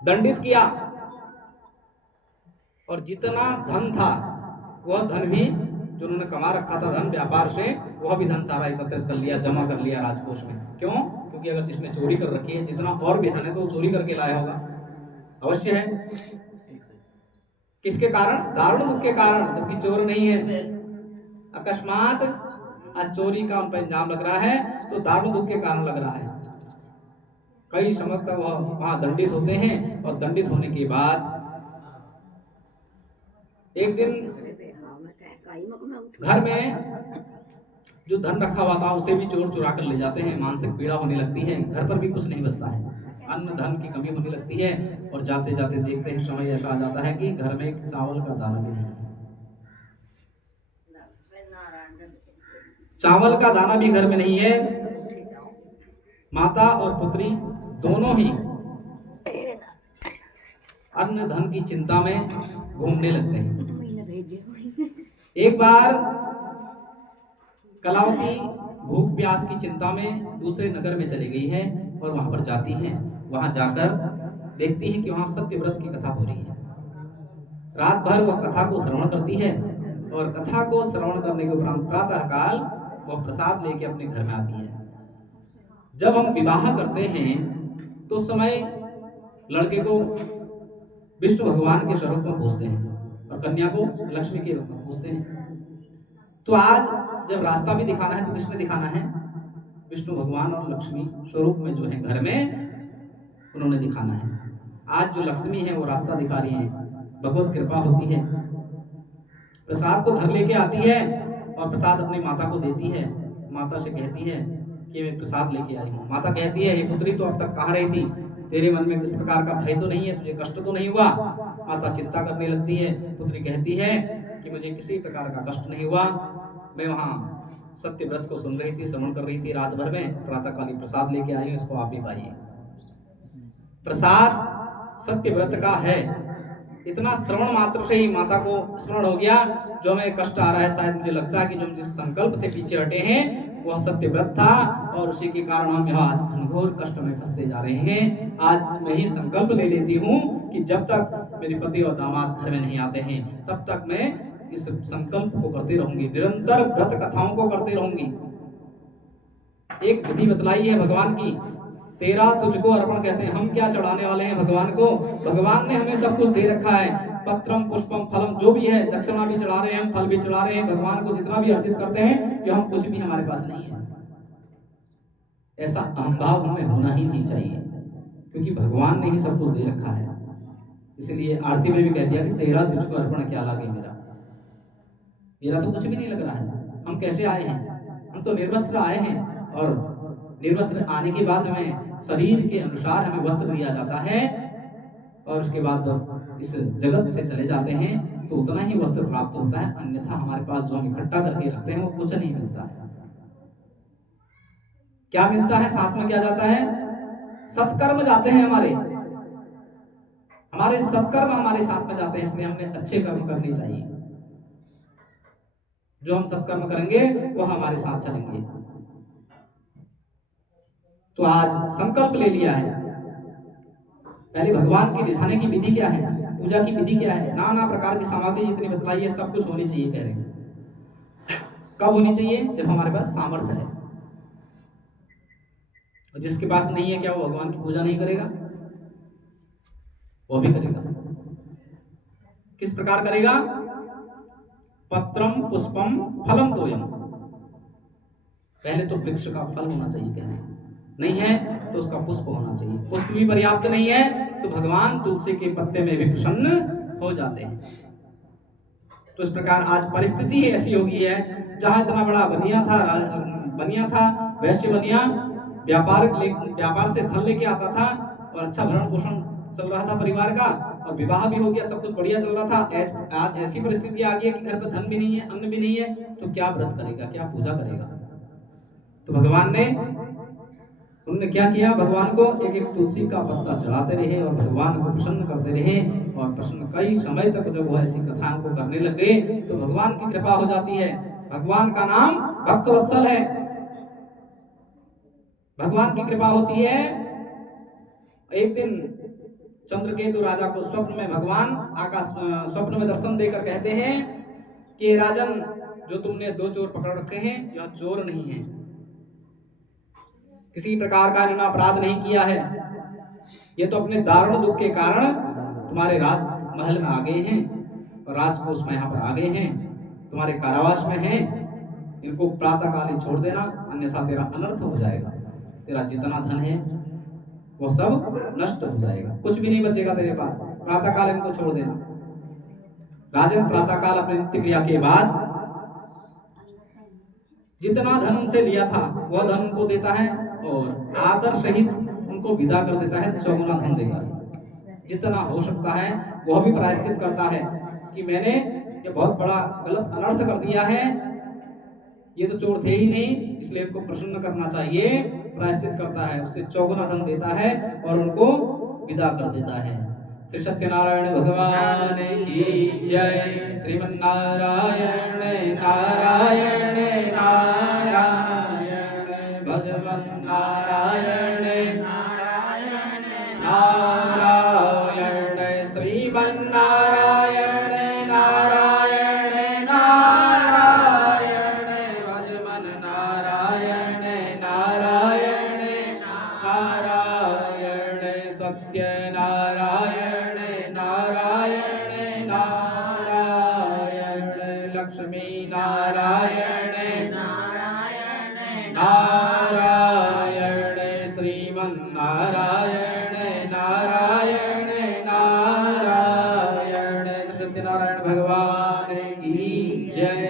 दंडित किया और जितना धन था वह धन भी जो उन्होंने कमा रखा था धन व्यापार से, वह भी धन सारा एकत्रित कर लिया, जमा कर लिया राजकोष में। क्यों? क्योंकि अगर जिसने चोरी कर रखी है, जितना और भी धन है तो वो चोरी करके लाया होगा, अवश्य है। किसके कारण? दारुण दुख के कारण। जबकि चोर नहीं है, अकस्मात आज चोरी का उन पर इल्जाम लग रहा है तो दारुण दुख के कारण लग रहा है। कई समय तक वह वहां दंडित होते हैं और दंडित होने के बाद एक दिन घर में जो धन रखा हुआ था उसे भी चोर चुरा कर ले जाते हैं। मानसिक पीड़ा होने लगती है, घर पर भी कुछ नहीं बचता है, अन्न धन की कमी होने लगती है। और जाते जाते देखते हैं समय ऐसा आ जाता है कि घर में एक चावल का दाना भी नहीं है। चावल का दाना भी घर में नहीं है। माता और पुत्री दोनों ही अन्न धन की चिंता में घूमने लगते हैं। एक बार कलावती भूख प्यास की चिंता में दूसरे नगर में चली गई है और वहां पर जाती है। वहां जाकर देखती है कि वहां सत्यव्रत की कथा हो रही है। रात भर वह कथा को श्रवण करती है और कथा को श्रवण करने के उपरांत प्रातः काल वह प्रसाद लेके अपने घर में आती है। जब हम विवाह करते हैं तो समय लड़के को विष्णु भगवान के स्वरूप में पूजते हैं और कन्या को लक्ष्मी के रूप में पूजते हैं। तो आज जब रास्ता भी दिखाना है तो किसने दिखाना है? विष्णु भगवान और लक्ष्मी स्वरूप में जो है घर में उन्होंने दिखाना है। आज जो लक्ष्मी है वो रास्ता दिखा रही है, भगवत कृपा होती है। प्रसाद को घर लेके आती है और प्रसाद अपनी माता को देती है। माता से कहती है कि मैं प्रसाद लेके आई हूँ। माता कहती है, हे पुत्री, तो अब तक कहाँ रही थी? तेरे मन में किस प्रकार का भय तो नहीं है? तुझे कष्ट तो नहीं हुआ? माता चिंता करने लगती है। पुत्री कहती है कि मुझे किसी प्रकार का कष्ट नहीं हुआ। मैं वहाँ सत्यव्रत को सुन रही थी, श्रवण कर रही थी रात भर में। प्रातःकालीन प्रसाद लेके आई हूँ, इसको आप भी पाइए। प्रसाद सत्यव्रत का है। इतना श्रवण मात्र से ही माता को स्मरण हो गया, जो हमें कष्ट आ रहा है, शायद मुझे लगता है कि जो जिस संकल्प से पीछे हटे हैं वह सत्यव्रत था और उसी के कारण हम यहाँ आज घनघोर कष्ट में फंसते जा रहे हैं। आज मैं ही संकल्प ले लेती हूँ कि जब तक मेरे पति और दामाद घर में नहीं आते हैं तब तक मैं इस संकल्प को करती रहूंगी, निरंतर व्रत कथाओं को करती रहूंगी। एक विधि बतलाई है भगवान की, तेरा तुझको अर्पण कहते हैं। हम क्या चढ़ाने वाले हैं भगवान को? भगवान ने हमें सब कुछ दे रखा है, पत्रम पुष्पम फलम, जो भी है, दक्षिणा भी चढ़ा रहे हैं, फल भी चढ़ा रहे हैं भगवान को, जितना भी अर्जित करते हैं कि हम कुछ भी हमारे पास नहीं है। ऐसा अहंभाव हमें होना ही नहीं चाहिए, क्योंकि भगवान ने ही सब कुछ दे रखा है। इसलिए आरती में भी कह दिया कि तेरा तुझको अर्पण क्या लागे मेरा। मेरा तो कुछ भी नहीं लग रहा है। हम कैसे आए हैं? हम तो निर्वस्त्र आए हैं और निर्वस्त्र आने के बाद हमें शरीर के अनुसार हमें वस्त्र दिया जाता है और उसके बाद जब इस जगत से चले जाते हैं तो उतना ही वस्त्र प्राप्त होता है, अन्यथा हमारे पास जो हम इकट्ठा करके रखते हैं वो कुछ नहीं मिलता है। क्या मिलता है? साथ में क्या जाता है? सत्कर्म जाते हैं हमारे सत्कर्म हमारे साथ में जाते हैं। इसलिए हमें अच्छे कर्म करने चाहिए। जो हम सत्कर्म करेंगे वो हमारे साथ चलेंगे। तो आज संकल्प ले लिया है। पहले भगवान की रिझाने की विधि क्या है, पूजा की विधि क्या है, नाना प्रकार की सामग्री जितनी बतलाई है सब कुछ होनी चाहिए। कह रहे हैं कब होनी चाहिए? जब हमारे पास सामर्थ्य है। और जिसके पास नहीं है, क्या वो भगवान की पूजा नहीं करेगा? वो भी करेगा। किस प्रकार करेगा? पत्रम पुष्पम फलम तोयम। पहले तो वृक्ष का फल होना चाहिए, कह रहे हैं। नहीं है तो उसका पुष्प होना चाहिए। पुष्प भी पर्याप्त नहीं है तो भगवान तुलसी के पत्ते में भी प्रसन्न हो जाते हैं। तो इस प्रकार आज परिस्थिति ऐसी हो गई है, जहां इतना बड़ा बनिया था वैश्य बनिया, व्यापार से धन लेके आता था और अच्छा भरण पोषण चल रहा था परिवार का, और विवाह भी हो गया, सब कुछ बढ़िया चल रहा था। आज ऐसी परिस्थिति आ गई है कि घर पर धन भी नहीं है, अन्न भी नहीं है, तो क्या व्रत करेगा, क्या पूजा करेगा? तो भगवान ने उन्होंने क्या किया? भगवान को एक एक तुलसी का पत्ता चढ़ाते रहे और भगवान को प्रसन्न करते रहे। और प्रसन्न कई समय तक जब वो ऐसी कथाओं को करने लगे तो भगवान की कृपा हो जाती है। भगवान का नाम भक्तवत्सल है। भगवान की कृपा होती है। एक दिन चंद्रकेतु राजा को स्वप्न में भगवान स्वप्न में दर्शन देकर कहते हैं कि राजन, जो तुमने 2 चोर पकड़ रखे हैं, यह चोर नहीं है, किसी प्रकार का इन्होंने अपराध नहीं किया है। ये तो अपने दारुण दुख के कारण तुम्हारे राज महल में आ गए हैं और राजकोष में यहाँ पर आ गए हैं, तुम्हारे कारावास में हैं। इनको प्रातः काल ही छोड़ देना, अन्यथा तेरा अनर्थ हो जाएगा। तेरा जितना धन है वो सब नष्ट हो जाएगा, कुछ भी नहीं बचेगा तेरे पास। प्रातः काल इनको छोड़ देना। राजन प्रातः काल अपनी नित्य क्रिया के बाद जितना धन उनसे लिया था वह धन उनको देता है और आदर सहित उनको विदा कर देता है चौगुना धन देकर। जितना हो सकता है वह भी प्रायश्चित करता है कि मैंने ये बहुत बड़ा गलत अनर्थ कर दिया है, ये तो चोर थे ही नहीं, इसलिए इनको प्रसन्न करना चाहिए। प्रायश्चित करता है, उससे चौगुना धन देता है और उनको विदा कर देता है। श्री सत्यनारायण भगवान की जय। श्रीमन्नारायण नारायण नारायण भगवान नारायण नारायण नारायण श्रीमन्नारायण नारायण नारायण भगवान नारायण नारायण नारायण सत्यनारायण नारायण नारायण लक्ष्मी नारायण नारायण नारायण श्रीमन्नारायण नारायण नारायण सत्यनारायण भगवान की जय।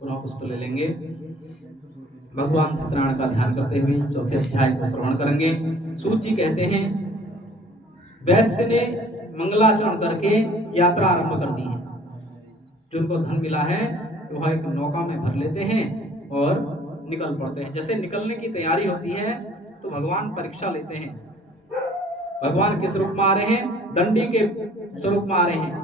पुनः पुष्प ले लेंगे। भगवान सत्यनारायण का ध्यान करते हुए चौथे अध्याय को श्रवण करेंगे। सूत जी कहते हैं वैश्य ने मंगलाचरण करके यात्रा आरंभ कर दी है। जो उनको धन मिला है वह एक नौका में भर लेते हैं और निकल पड़ते हैं। जैसे निकलने की तैयारी होती है तो भगवान परीक्षा लेते हैं। भगवान किस रूप में आ रहे हैं? दंडी के स्वरूप में आ रहे हैं।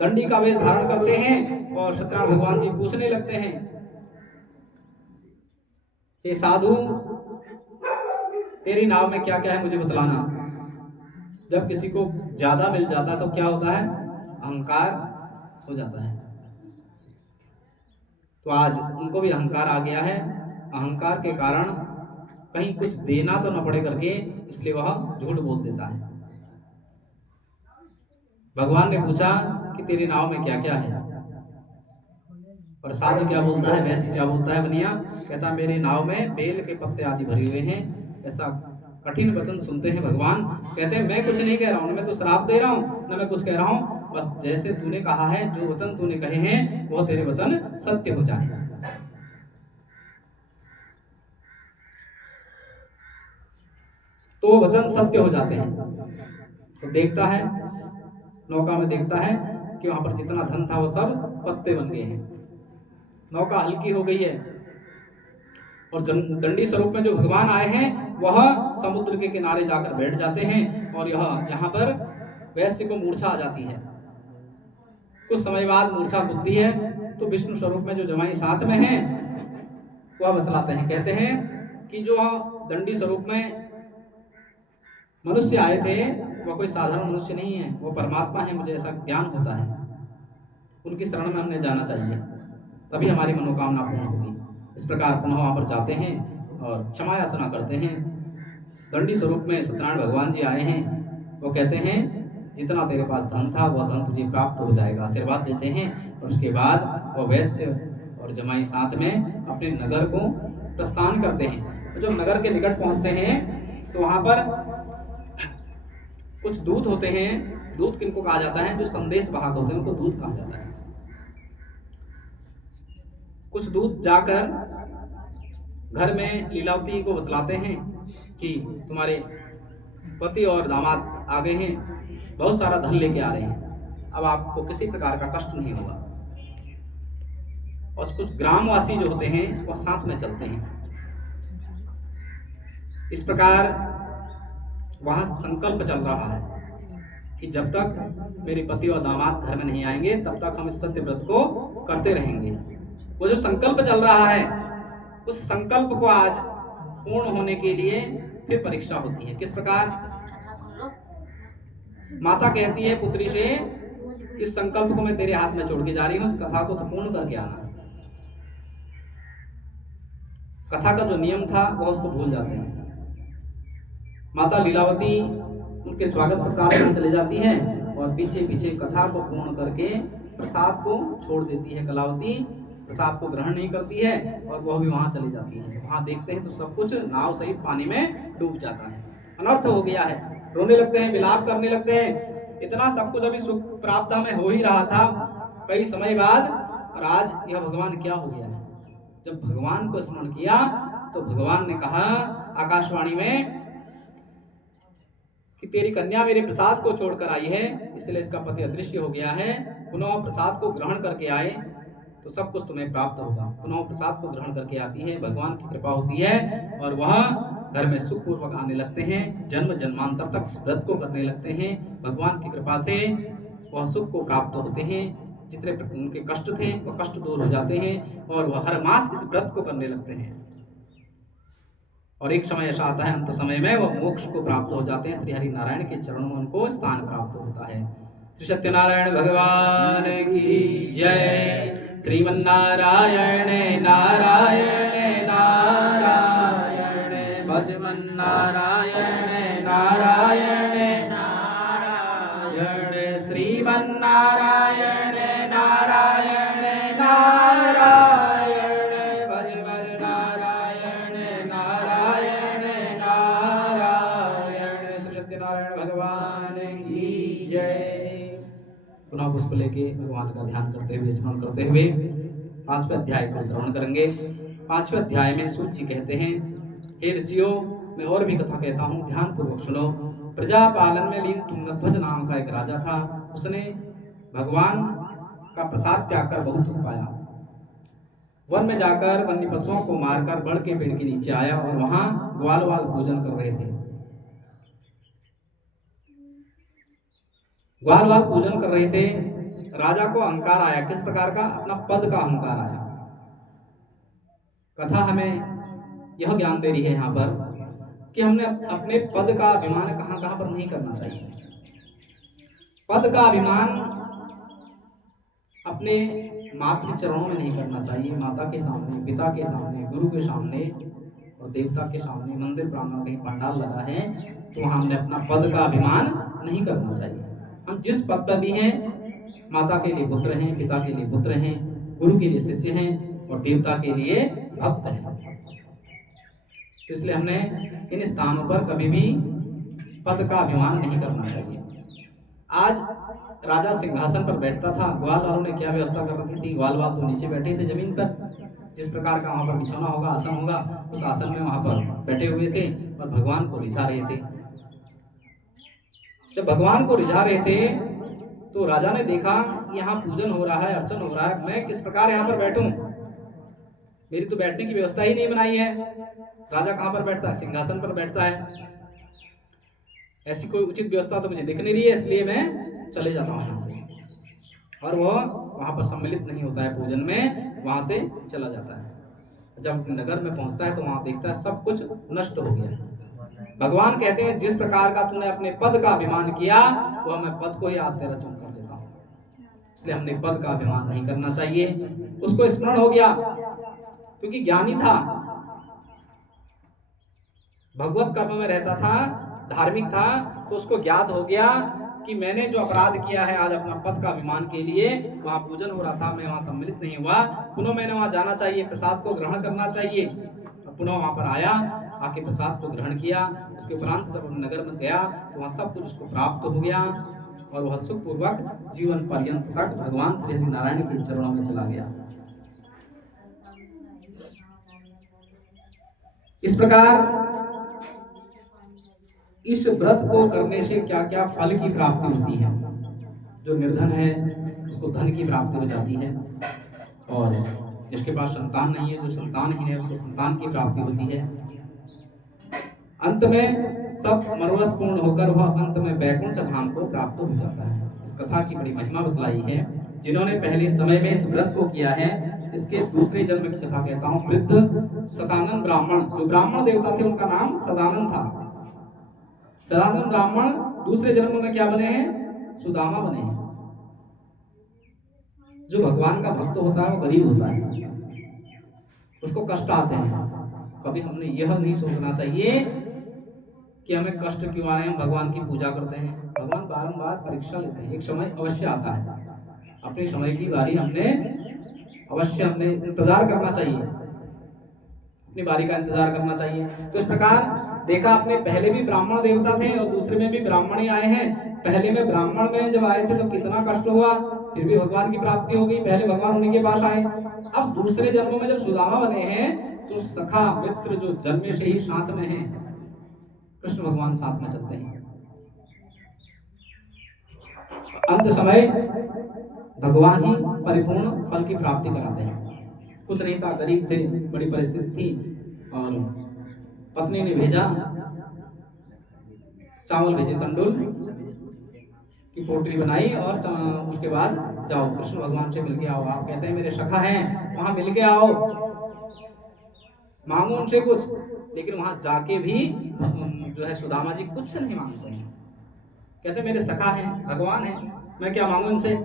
दंडी का वेश धारण करते हैं और सत्यनारायण भगवान जी पूछने लगते हैं कि साधु तेरी नाव में क्या क्या है मुझे बतलाना। जब किसी को ज्यादा मिल जाता है तो क्या होता है? अहंकार हो जाता है। तो आज उनको भी अहंकार आ गया है। अहंकार के कारण कहीं कुछ देना तो न पड़े करके इसलिए वह झूठ बोल देता है। भगवान ने पूछा कि तेरी नाव में क्या क्या है, और साधु क्या बोलता है, वैश्य क्या बोलता है बनिया? कहता मेरी नाव में बेल के पत्ते आदि भरे हुए हैं। ऐसा कठिन वचन सुनते हैं भगवान। कहते हैं मैं कुछ नहीं कह रहा हूं, मैं तो श्राप दे रहा हूं, न मैं कुछ कह रहा हूं। बस जैसे तूने कहा है, जो वचन तूने कहे हैं वो तेरे वचन सत्य हो जाए। तो वचन सत्य हो जाते हैं। तो देखता है, नौका में देखता है कि वहां पर जितना धन था वो सब पत्ते बन गए हैं। नौका हल्की हो गई है और दंडी स्वरूप में जो भगवान आए हैं वह समुद्र के किनारे जाकर बैठ जाते हैं और यहाँ पर वैश्य को मूर्छा आ जाती है। कुछ समय बाद मूर्छा खुलती है तो विष्णु स्वरूप में जो जमाई साथ में है वह बतलाते हैं। कहते हैं कि जो दंडी स्वरूप में मनुष्य आए थे वह कोई साधारण मनुष्य नहीं है, वो परमात्मा है। मुझे ऐसा ज्ञान होता है। उनकी शरण में हमने जाना चाहिए, तभी हमारी मनोकामना पूर्ण होगी। इस प्रकार पुनः वहां पर जाते हैं और क्षमा याचना करते हैं। दंडी स्वरूप में सत्यनारायण भगवान जी आए हैं। वो कहते हैं जितना तेरे पास धन था वह धन तुझे प्राप्त हो जाएगा, आशीर्वाद देते हैं। और उसके बाद वह वैश्य और जमाई साथ में अपने नगर को प्रस्थान करते हैं। तो जब नगर के निकट पहुंचते हैं तो वहां पर कुछ दूत होते हैं। दूत किनको कहा जाता है? जो संदेश वाहक होते हैं उनको दूत कहा जाता है। कुछ दूत जाकर घर में लीलावती को बतलाते हैं कि तुम्हारे पति और दामाद आ गए हैं, बहुत सारा धन लेके आ रहे हैं, अब आपको किसी प्रकार का कष्ट नहीं होगा। और कुछ ग्रामवासी जो होते हैं वह साथ में चलते हैं। इस प्रकार वहां संकल्प चल रहा है कि जब तक मेरे पति और दामाद घर में नहीं आएंगे तब तक हम इस सत्य व्रत को करते रहेंगे। वो जो संकल्प चल रहा है उस संकल्प को आज पूर्ण होने के लिए फिर परीक्षा होती है। किस प्रकार? माता कहती है पुत्री से, इस संकल्प को मैं तेरे हाथ में छोड़ के जा रही हूं, इस कथा को तो पूर्ण करके आना। कथा का जो नियम था वह उसको भूल जाते हैं। माता लीलावती उनके स्वागत सत्कार में चली जाती है और पीछे पीछे कथा को पूर्ण करके प्रसाद को छोड़ देती है। कलावती प्रसाद को ग्रहण नहीं करती है और वह भी वहां चली जाती है। वहां देखते हैं तो सब कुछ नाव सहित पानी में डूब जाता है। अनर्थ हो गया है। रोने लगते हैं, विलाप करने लगते हैं। इतना सब कुछ अभी सुख प्राप्त हमें हो ही रहा था कई समय बाद, और आज यह भगवान क्या हो गया है। जब भगवान को स्मरण किया तो भगवान ने कहा आकाशवाणी में कि तेरी कन्या मेरे प्रसाद को छोड़कर आई है, इसलिए इसका पति अदृश्य हो गया है। पुनः प्रसाद को ग्रहण करके आए तो सब कुछ तुम्हें प्राप्त होगा। पुनः प्रसाद को ग्रहण करके आती है, भगवान की कृपा होती है और वह घर में सुखपूर्वक आने लगते हैं, जन्म जन्मांतर तक इस व्रत को करने लगते हैं। भगवान की कृपा से वह सुख को प्राप्त होते हैं, जितने उनके कष्ट थे वह कष्ट दूर हो जाते हैं और वह हर मास इस व्रत को करने लगते हैं। और एक समय ऐसा आता है अंत समय में वह मोक्ष को प्राप्त हो जाते हैं। श्री हरि नारायण के चरणों में उनको स्थान प्राप्त होता है। श्री सत्यनारायण भगवान की जय। श्रीमन्नारायण नारायण नारायण भजमन नारायण नारायण नारायण श्रीमन्नारायण नारायण नारायण भजमन नारायण नारायण नारायण। श्री सत्यनारायण भगवान की जय। पुनः पुष्प लेके भगवान का ध्यान करते हुए स्मरण करते हुए 5वें अध्याय को श्रवण करेंगे। 5वें अध्याय में सूत जी कहते हैं, हे ऋषियों, मैं और भी कथा कहता हूँ, ध्यान पूर्वक सुनो। प्रजा पालन में लीन तुंगध्वज नाम का एक राजा था। उसने भगवान का प्रसाद त्याग कर बहुत दुख पाया। वन में जाकर वन्य पशुओं को मारकर बड़ के पेड़ के नीचे आया और वहां ग्वाल वाल पूजन कर रहे थे। ग्वाल वाल पूजन कर रहे थे। राजा को अहंकार आया। किस प्रकार का? अपना पद का अहंकार आया। कथा हमें यह ज्ञान दे रही है यहाँ पर कि हमने अपने पद का अभिमान कहाँ कहाँ पर नहीं करना चाहिए। पद का अभिमान अपने मातृ चरणों में नहीं करना चाहिए। माता के सामने, पिता के सामने, गुरु के सामने और देवता के सामने, मंदिर ब्राह्मण कहीं पंडाल लगा है तो वहां हमने अपना पद का अभिमान नहीं करना चाहिए। हम जिस पद पर भी हैं, माता के लिए पुत्र हैं, पिता के लिए पुत्र हैं, गुरु के लिए शिष्य हैं और देवता के लिए भक्त हैं। तो इसलिए हमने इन स्थानों पर कभी भी पद का अभिमान नहीं करना चाहिए। आज राजा सिंहासन पर बैठता था। ग्वाल वालों ने क्या व्यवस्था कर रखी थी? ग्वाल वाल तो नीचे बैठे थे जमीन पर। जिस प्रकार का वहां पर बिछौना होगा, आसन होगा, उस आसन में वहां पर बैठे हुए थे और भगवान को रिझा रहे थे। जब भगवान को रिझा रहे थे तो राजा ने देखा यहाँ पूजन हो रहा है, अर्चन हो रहा है, मैं किस प्रकार यहाँ पर बैठूं? मेरी तो बैठने की व्यवस्था ही नहीं बनाई है। राजा कहाँ पर बैठता है? सिंहासन पर बैठता है। ऐसी कोई उचित व्यवस्था तो मुझे दिख नहीं रही है, इसलिए मैं चले जाता हूँ यहाँ से। और वो वहां पर सम्मिलित नहीं होता है पूजन में, वहां से चला जाता है। जब नगर में पहुंचता है तो वहां देखता है सब कुछ नष्ट हो गया। भगवान कहते हैं जिस प्रकार का तूने अपने पद का अभिमान किया वो मैं पद को ही आज तेरा चुन कर देता हूँ। इसलिए हमने पद का अभिमान नहीं करना चाहिए। उसको स्मरण हो गया क्योंकि ज्ञानी था, भगवत कर्म में रहता था, धार्मिक था, तो उसको ज्ञात हो गया कि मैंने जो अपराध किया है आज अपना पद का अभिमान के लिए। वहां पूजन हो रहा था, मैं वहां सम्मिलित नहीं हुआ। पुनः मैंने वहां जाना चाहिए, प्रसाद को ग्रहण करना चाहिए। पुनः वहां पर आया, आके प्रसाद को ग्रहण किया। उसके उपरांत जब नगर में गया तो वहां सब कुछ उसको प्राप्त हो गया और वह सुखपूर्वक जीवन पर्यंत तक भगवान श्री नारायण के चरणों में चला गया। इस प्रकार इस व्रत को करने से क्या क्या फल की प्राप्ति होती है। जो निर्धन है उसको धन की प्राप्ति हो जाती है और जिसके पास संतान नहीं है, जो संतानहीन है, उसको संतान की प्राप्ति होती है। अंत में सब मनोरथ पूर्ण होकर वह अंत में वैकुंठ धाम को प्राप्त हो जाता है। इस कथा की बड़ी महिमा बतलाई है। जिन्होंने पहले समय में इस व्रत को किया है, इसके दूसरे जन्म की कथा कहता हूँ। वृद्ध सदानंद ब्राह्मण, जो ब्राह्मण देवता थे उनका नाम सदानंद था। सदानंद ब्राह्मण दूसरे जन्म में क्या बने हैं? सुदामा बने हैं। जो भगवान का भक्त होता है वो गरीब होता है, उसको कष्ट आते हैं। कभी हमने यह नहीं सोचना चाहिए कि हमें कष्ट क्यों आ रहे हैं, भगवान की पूजा करते हैं। भगवान बारंबार परीक्षा लेते हैं, एक समय अवश्य आता है। अपने समय की बारी हमने इंतजार करना चाहिए, अपनी बारी का इंतजार करना चाहिए। तो इस प्रकार देखा आपने, पहले भी ब्राह्मण देवता थे और दूसरे में भी ब्राह्मण ही आए हैं। पहले में ब्राह्मण में जब आए थे तो कितना कष्ट हुआ, फिर भी भगवान की प्राप्ति हो गई, पहले भगवान उन्हीं के पास आए। अब दूसरे जन्मों में जब सुदामा बने हैं तो सखा मित्र जो जन्मे से ही साथ में हैं, कृष्ण भगवान साथ में चलते हैं। अंत समय भगवान ही परिपूर्ण फल की प्राप्ति कराते हैं। कुछ नहीं था, गरीब थे, बड़ी परिस्थिति थी, और पत्नी ने भेजा चावल भेजे, तंडुल की पोटली बनाई, और उसके बाद जाओ कृष्ण भगवान से मिलके आओ। आप कहते हैं मेरे सखा हैं, वहां मिलके आओ, मांगो उनसे कुछ। लेकिन वहां जाके भी जो है सुदामा जी कुछ नहीं मांगते हैं। कहते मेरे सखा हैं, भगवान हैं, मैं क्या मांगू इनसे,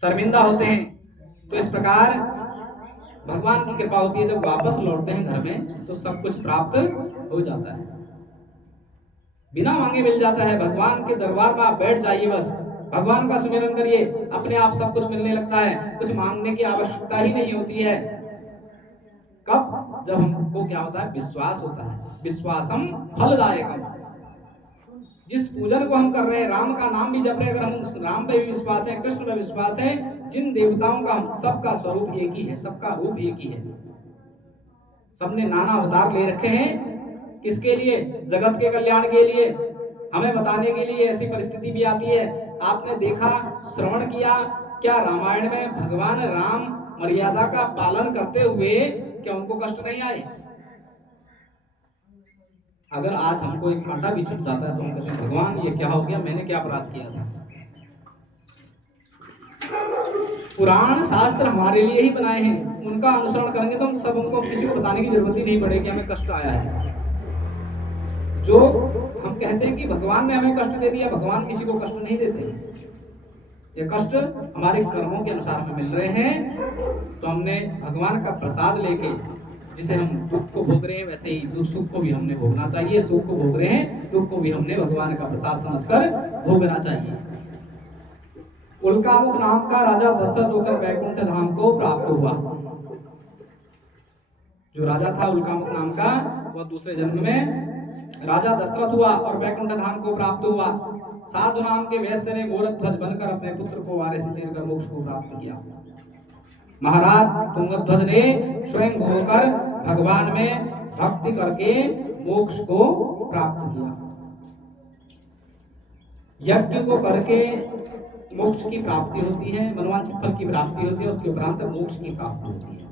शर्मिंदा होते हैं। तो इस प्रकार भगवान की कृपा होती है, जब वापस लौटते हैं घर में तो सब कुछ प्राप्त हो जाता है, बिना मांगे मिल जाता है। भगवान के दरबार में आप बैठ जाइए, बस भगवान का सुमिरन करिए, अपने आप सब कुछ मिलने लगता है, कुछ मांगने की आवश्यकता ही नहीं होती है। कब? जब हमको क्या होता है, विश्वास होता है। विश्वासम फलदायकम। जिस पूजन को हम कर रहे हैं, राम का नाम भी जप रहे हैं, अगर हम उस राम पे भी विश्वास है, कृष्ण पे विश्वास है, जिन देवताओं का हम सबका स्वरूप एक ही है, सबका रूप एक ही है, सबने नाना अवतार ले रखे हैं, किसके लिए? जगत के कल्याण के लिए, हमें बताने के लिए। ऐसी परिस्थिति भी आती है, आपने देखा, श्रवण किया, क्या रामायण में भगवान राम मर्यादा का पालन करते हुए क्या उनको कष्ट नहीं आए? अगर आज हमको एक कांटा भी छूट जाता है तो हम कहते हैं भगवान ये क्या हो गया, मैंने क्या अपराध किया था। पुराण शास्त्र हमारे लिए ही बनाए हैं, उनका अनुसरण करेंगे तो हम सब, हमको किसी को बताने की जरूरत ही नहीं पड़ेगी हमें कष्ट आया है। जो हम कहते हैं कि भगवान ने हमें कष्ट दे दिया, भगवान किसी को कष्ट नहीं देते। ये कष्ट हमारे कर्मों के अनुसार हमें मिल रहे हैं। तो हमने भगवान का प्रसाद लेके, जिसे हम दुख को भोग रहे हैं, वैसे ही दुख सुख को भी हमने भोगना चाहिए। सुख को भोग रहे हैं, दुख को भी हमने भगवान का प्रसाद समझकर भोगना चाहिए। उल्कामुख नाम का राजा दशरथ होकर वैकुंठ धाम को प्राप्त हुआ। जो राजा था उल्कामुख नाम का, वह दूसरे जन्म में राजा दशरथ हुआ और वैकुंठ धाम को प्राप्त हुआ। साधु नाम के वैश्य ने गोरखध्वज बनकर अपने पुत्र को वारे से चीरकर मोक्ष को प्राप्त किया। महाराज तुंगध्वज ने स्वयं होकर भगवान में भक्ति करके मोक्ष को प्राप्त किया। यज्ञ को करके मोक्ष की प्राप्ति होती है, मनोवांछित फल की प्राप्ति होती है, उसके उपरांत मोक्ष की प्राप्ति होती है।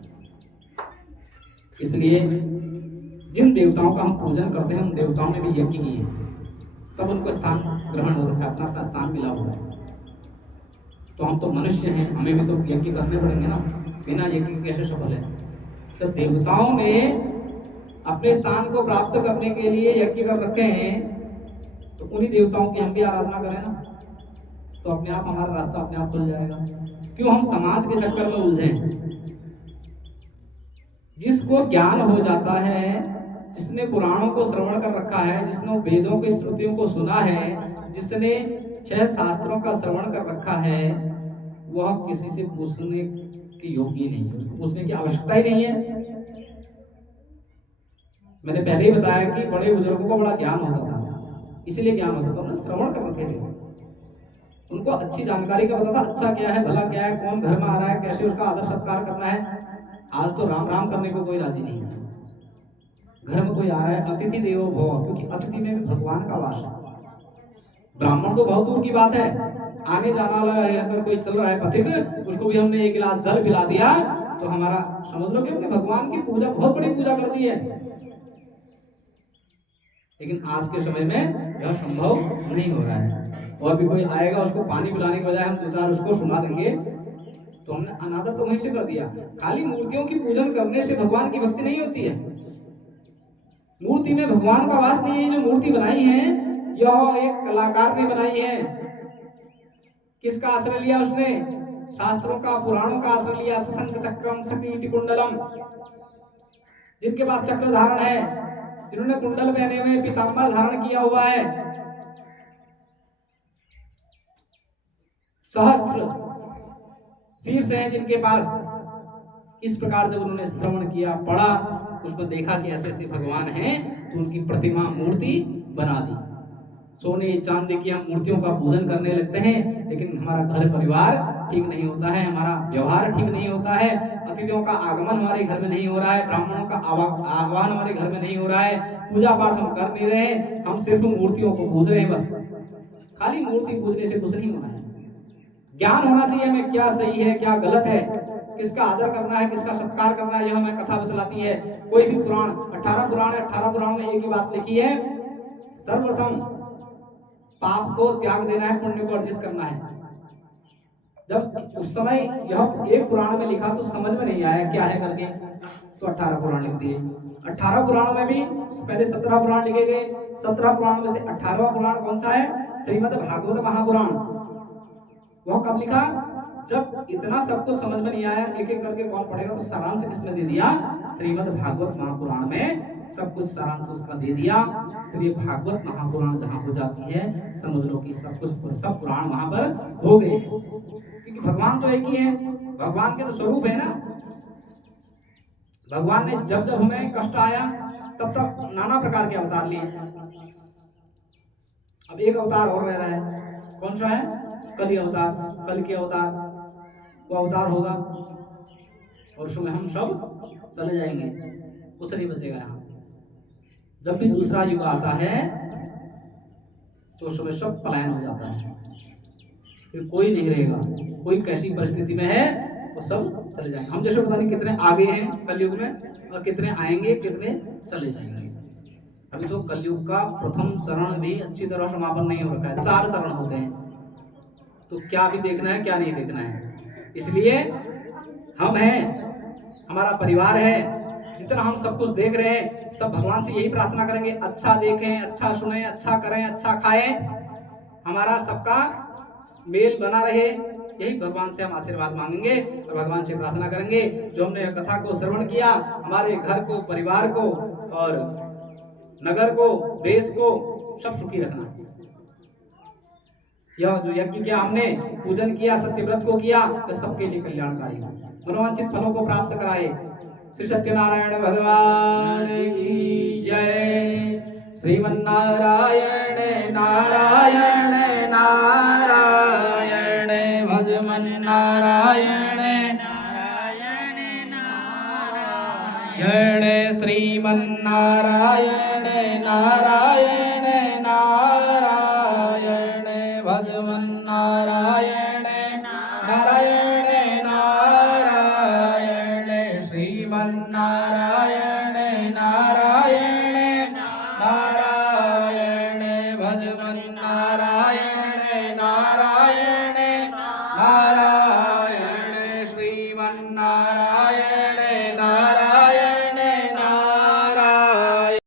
इसलिए जिन देवताओं का हम पूजन करते हैं, उन देवताओं ने भी यज्ञ किए, तब उनको स्थान ग्रहण हो रखा है, अपना अपना स्थान मिला हुआ है। तो हम तो मनुष्य हैं, हमें भी तो यज्ञ करने पड़ेंगे ना, बिना यज्ञ के कैसे सफल है। तो देवताओं ने अपने स्थान को प्राप्त करने के लिए यज्ञ कर रखे हैं, तो उन्हीं देवताओं की हम भी आराधना करें ना, तो अपने आप हमारा रास्ता अपने आप खुल जाएगा। क्यों हम समाज के चक्कर में उलझे? जिसको ज्ञान हो जाता है, जिसने पुराणों को श्रवण कर रखा है, जिसने वेदों की श्रुतियों को सुना है, जिसने 6 शास्त्रों का श्रवण कर रखा है, वह किसी से पूछने की योग्य नहीं है, उसको पूछने की आवश्यकता ही नहीं है। मैंने पहले ही बताया कि बड़े बुजुर्गों को बड़ा ज्ञान होता था, इसलिए ज्ञान होता था, उन्होंने श्रवण कर रखे थे, उनको अच्छी जानकारी का पता था, अच्छा क्या है, भला क्या है, कौन घर में आ रहा है, कैसे उसका आदर सत्कार करना है। आज तो राम राम करने को कोई राजी नहीं है। घर में कोई आ रहा है, अतिथि देवो भव, क्योंकि अतिथि में भी भगवान का वास है। ब्राह्मण तो बहुत दूर की बात है, आने जाना वाला अगर कोई चल रहा है पथिक, उसको भी हमने एक गिलास जल पिला दिया तो हमारा समझ लो कि हमने भगवान की पूजा, बहुत बड़ी पूजा कर दी है। लेकिन आज के समय में यह संभव नहीं हो रहा है। और भी कोई आएगा, उसको पानी पिलाने के बजाय हम 2-4 उसको सुना देंगे, तो हमने अनादर तो वहीं से कर दिया। खाली मूर्तियों की पूजन करने से भगवान की भक्ति नहीं होती है। मूर्ति में भगवान का वास नहीं है। जो मूर्ति बनाई है, यह एक कलाकार ने बनाई है। किसका आश्रय लिया उसने? शास्त्रों का, पुराणों का आश्रय लिया। सशंख चक्रम सकीटी कुंडलम, जिनके पास चक्र धारण है, जिन्होंने कुंडल पहने हुए, पीतांबर धारण किया हुआ है, सहस्त्र शीर्ष है जिनके पास, इस प्रकार जब उन्होंने श्रवण किया, पढ़ा, उसमें देखा कि ऐसे ऐसे भगवान हैं, तो उनकी प्रतिमा, मूर्ति बना दी। सोने चांदी की हम मूर्तियों का पूजन करने लगते हैं, लेकिन हमारा घर परिवार ठीक नहीं होता है, हमारा व्यवहार ठीक नहीं होता है, अतिथियों का आगमन हमारे घर में नहीं हो रहा है, ब्राह्मणों का आह्वान हमारे घर में नहीं हो रहा है, पूजा पाठ हम कर नहीं रहे हैं, हम सिर्फ मूर्तियों को पूज रहे हैं। बस खाली मूर्ति पूजने से कुछ नहीं होना है। ज्ञान होना चाहिए हमें, क्या सही है क्या गलत है, किसका आदर करना है किसका सत्कार करना है, यह हमें कथा बतलाती है। कोई भी पुराण, 18 पुराण है, 18 पुराण में एक ही बात लिखी है, सर्वप्रथम पाप को त्याग देना है, पुण्य को अर्जित करना है। जब उस समय यह एक पुराण में लिखा तो समझ में नहीं आया क्या है करके, तो 18 पुराण लिख दिए। 18 पुराणों में भी पहले 17 पुराण लिखे गए, 17 पुराण में से 18वां पुराण कौन सा है? श्रीमद् भागवत महापुराण। वह कब लिखा? जब इतना सब कुछ समझ में नहीं आया, एक एक करके कौन पढ़ेगा, तो सारांश किसमें दे दिया? श्रीमद् भागवत महापुराण में सब कुछ सारांश उसका दे दिया। इसलिए भागवत महापुराण जहाँ हो जाती है, समझ लो कि सब कुछ, सब पुराण वहां पर हो गए, क्योंकि भगवान तो एक ही है, भगवान के तो स्वरूप है ना। भगवान ने जब जब हमें कष्ट आया तब तक नाना प्रकार के अवतार लिए। अब एक अवतार और रह रहा है, कौन सा है? कली अवतार, कल के अवतार। वो अवतार होगा और उसमें हम सब चले जाएंगे, कुछ नहीं बचेगा यहाँ। जब भी दूसरा युग आता है तो उसमें सब पलायन हो जाता है, फिर कोई नहीं रहेगा, कोई कैसी परिस्थिति में है वो सब चले जाएंगे। हम जैसे पता नहीं कितने आगे हैं कलयुग में, और कितने आएंगे, कितने चले जाएंगे। अभी तो कलयुग का प्रथम चरण भी अच्छी तरह समापन नहीं हो रखा है, 4 चरण होते हैं, तो क्या भी देखना है क्या नहीं देखना है। इसलिए हम हैं, हमारा परिवार है, जितना हम सब कुछ देख रहे हैं, सब भगवान से यही प्रार्थना करेंगे, अच्छा देखें, अच्छा सुने, अच्छा करें, अच्छा खाएं, हमारा सबका मेल बना रहे। यही भगवान से हम आशीर्वाद मांगेंगे और भगवान से प्रार्थना करेंगे, जो हमने कथा को श्रवण किया, हमारे घर को, परिवार को और नगर को, देश को सब सुखी रखना। यह जो यज्ञ किया हमने, पूजन किया, सत्यव्रत को किया, तो सबके लिए कल्याणकारी हो, मनोवांछित फलों को प्राप्त कराए। श्री सत्यनारायण भगवान की जय। श्रीमन्नारायण नारायण नारायण, भजमन नारायण नारायण नारायण, श्रीमन्नारायण नारायण नारायण, भजमन नारायण नारायण नारायण, श्रीमन्नारायण नारायण नारायण, भजमन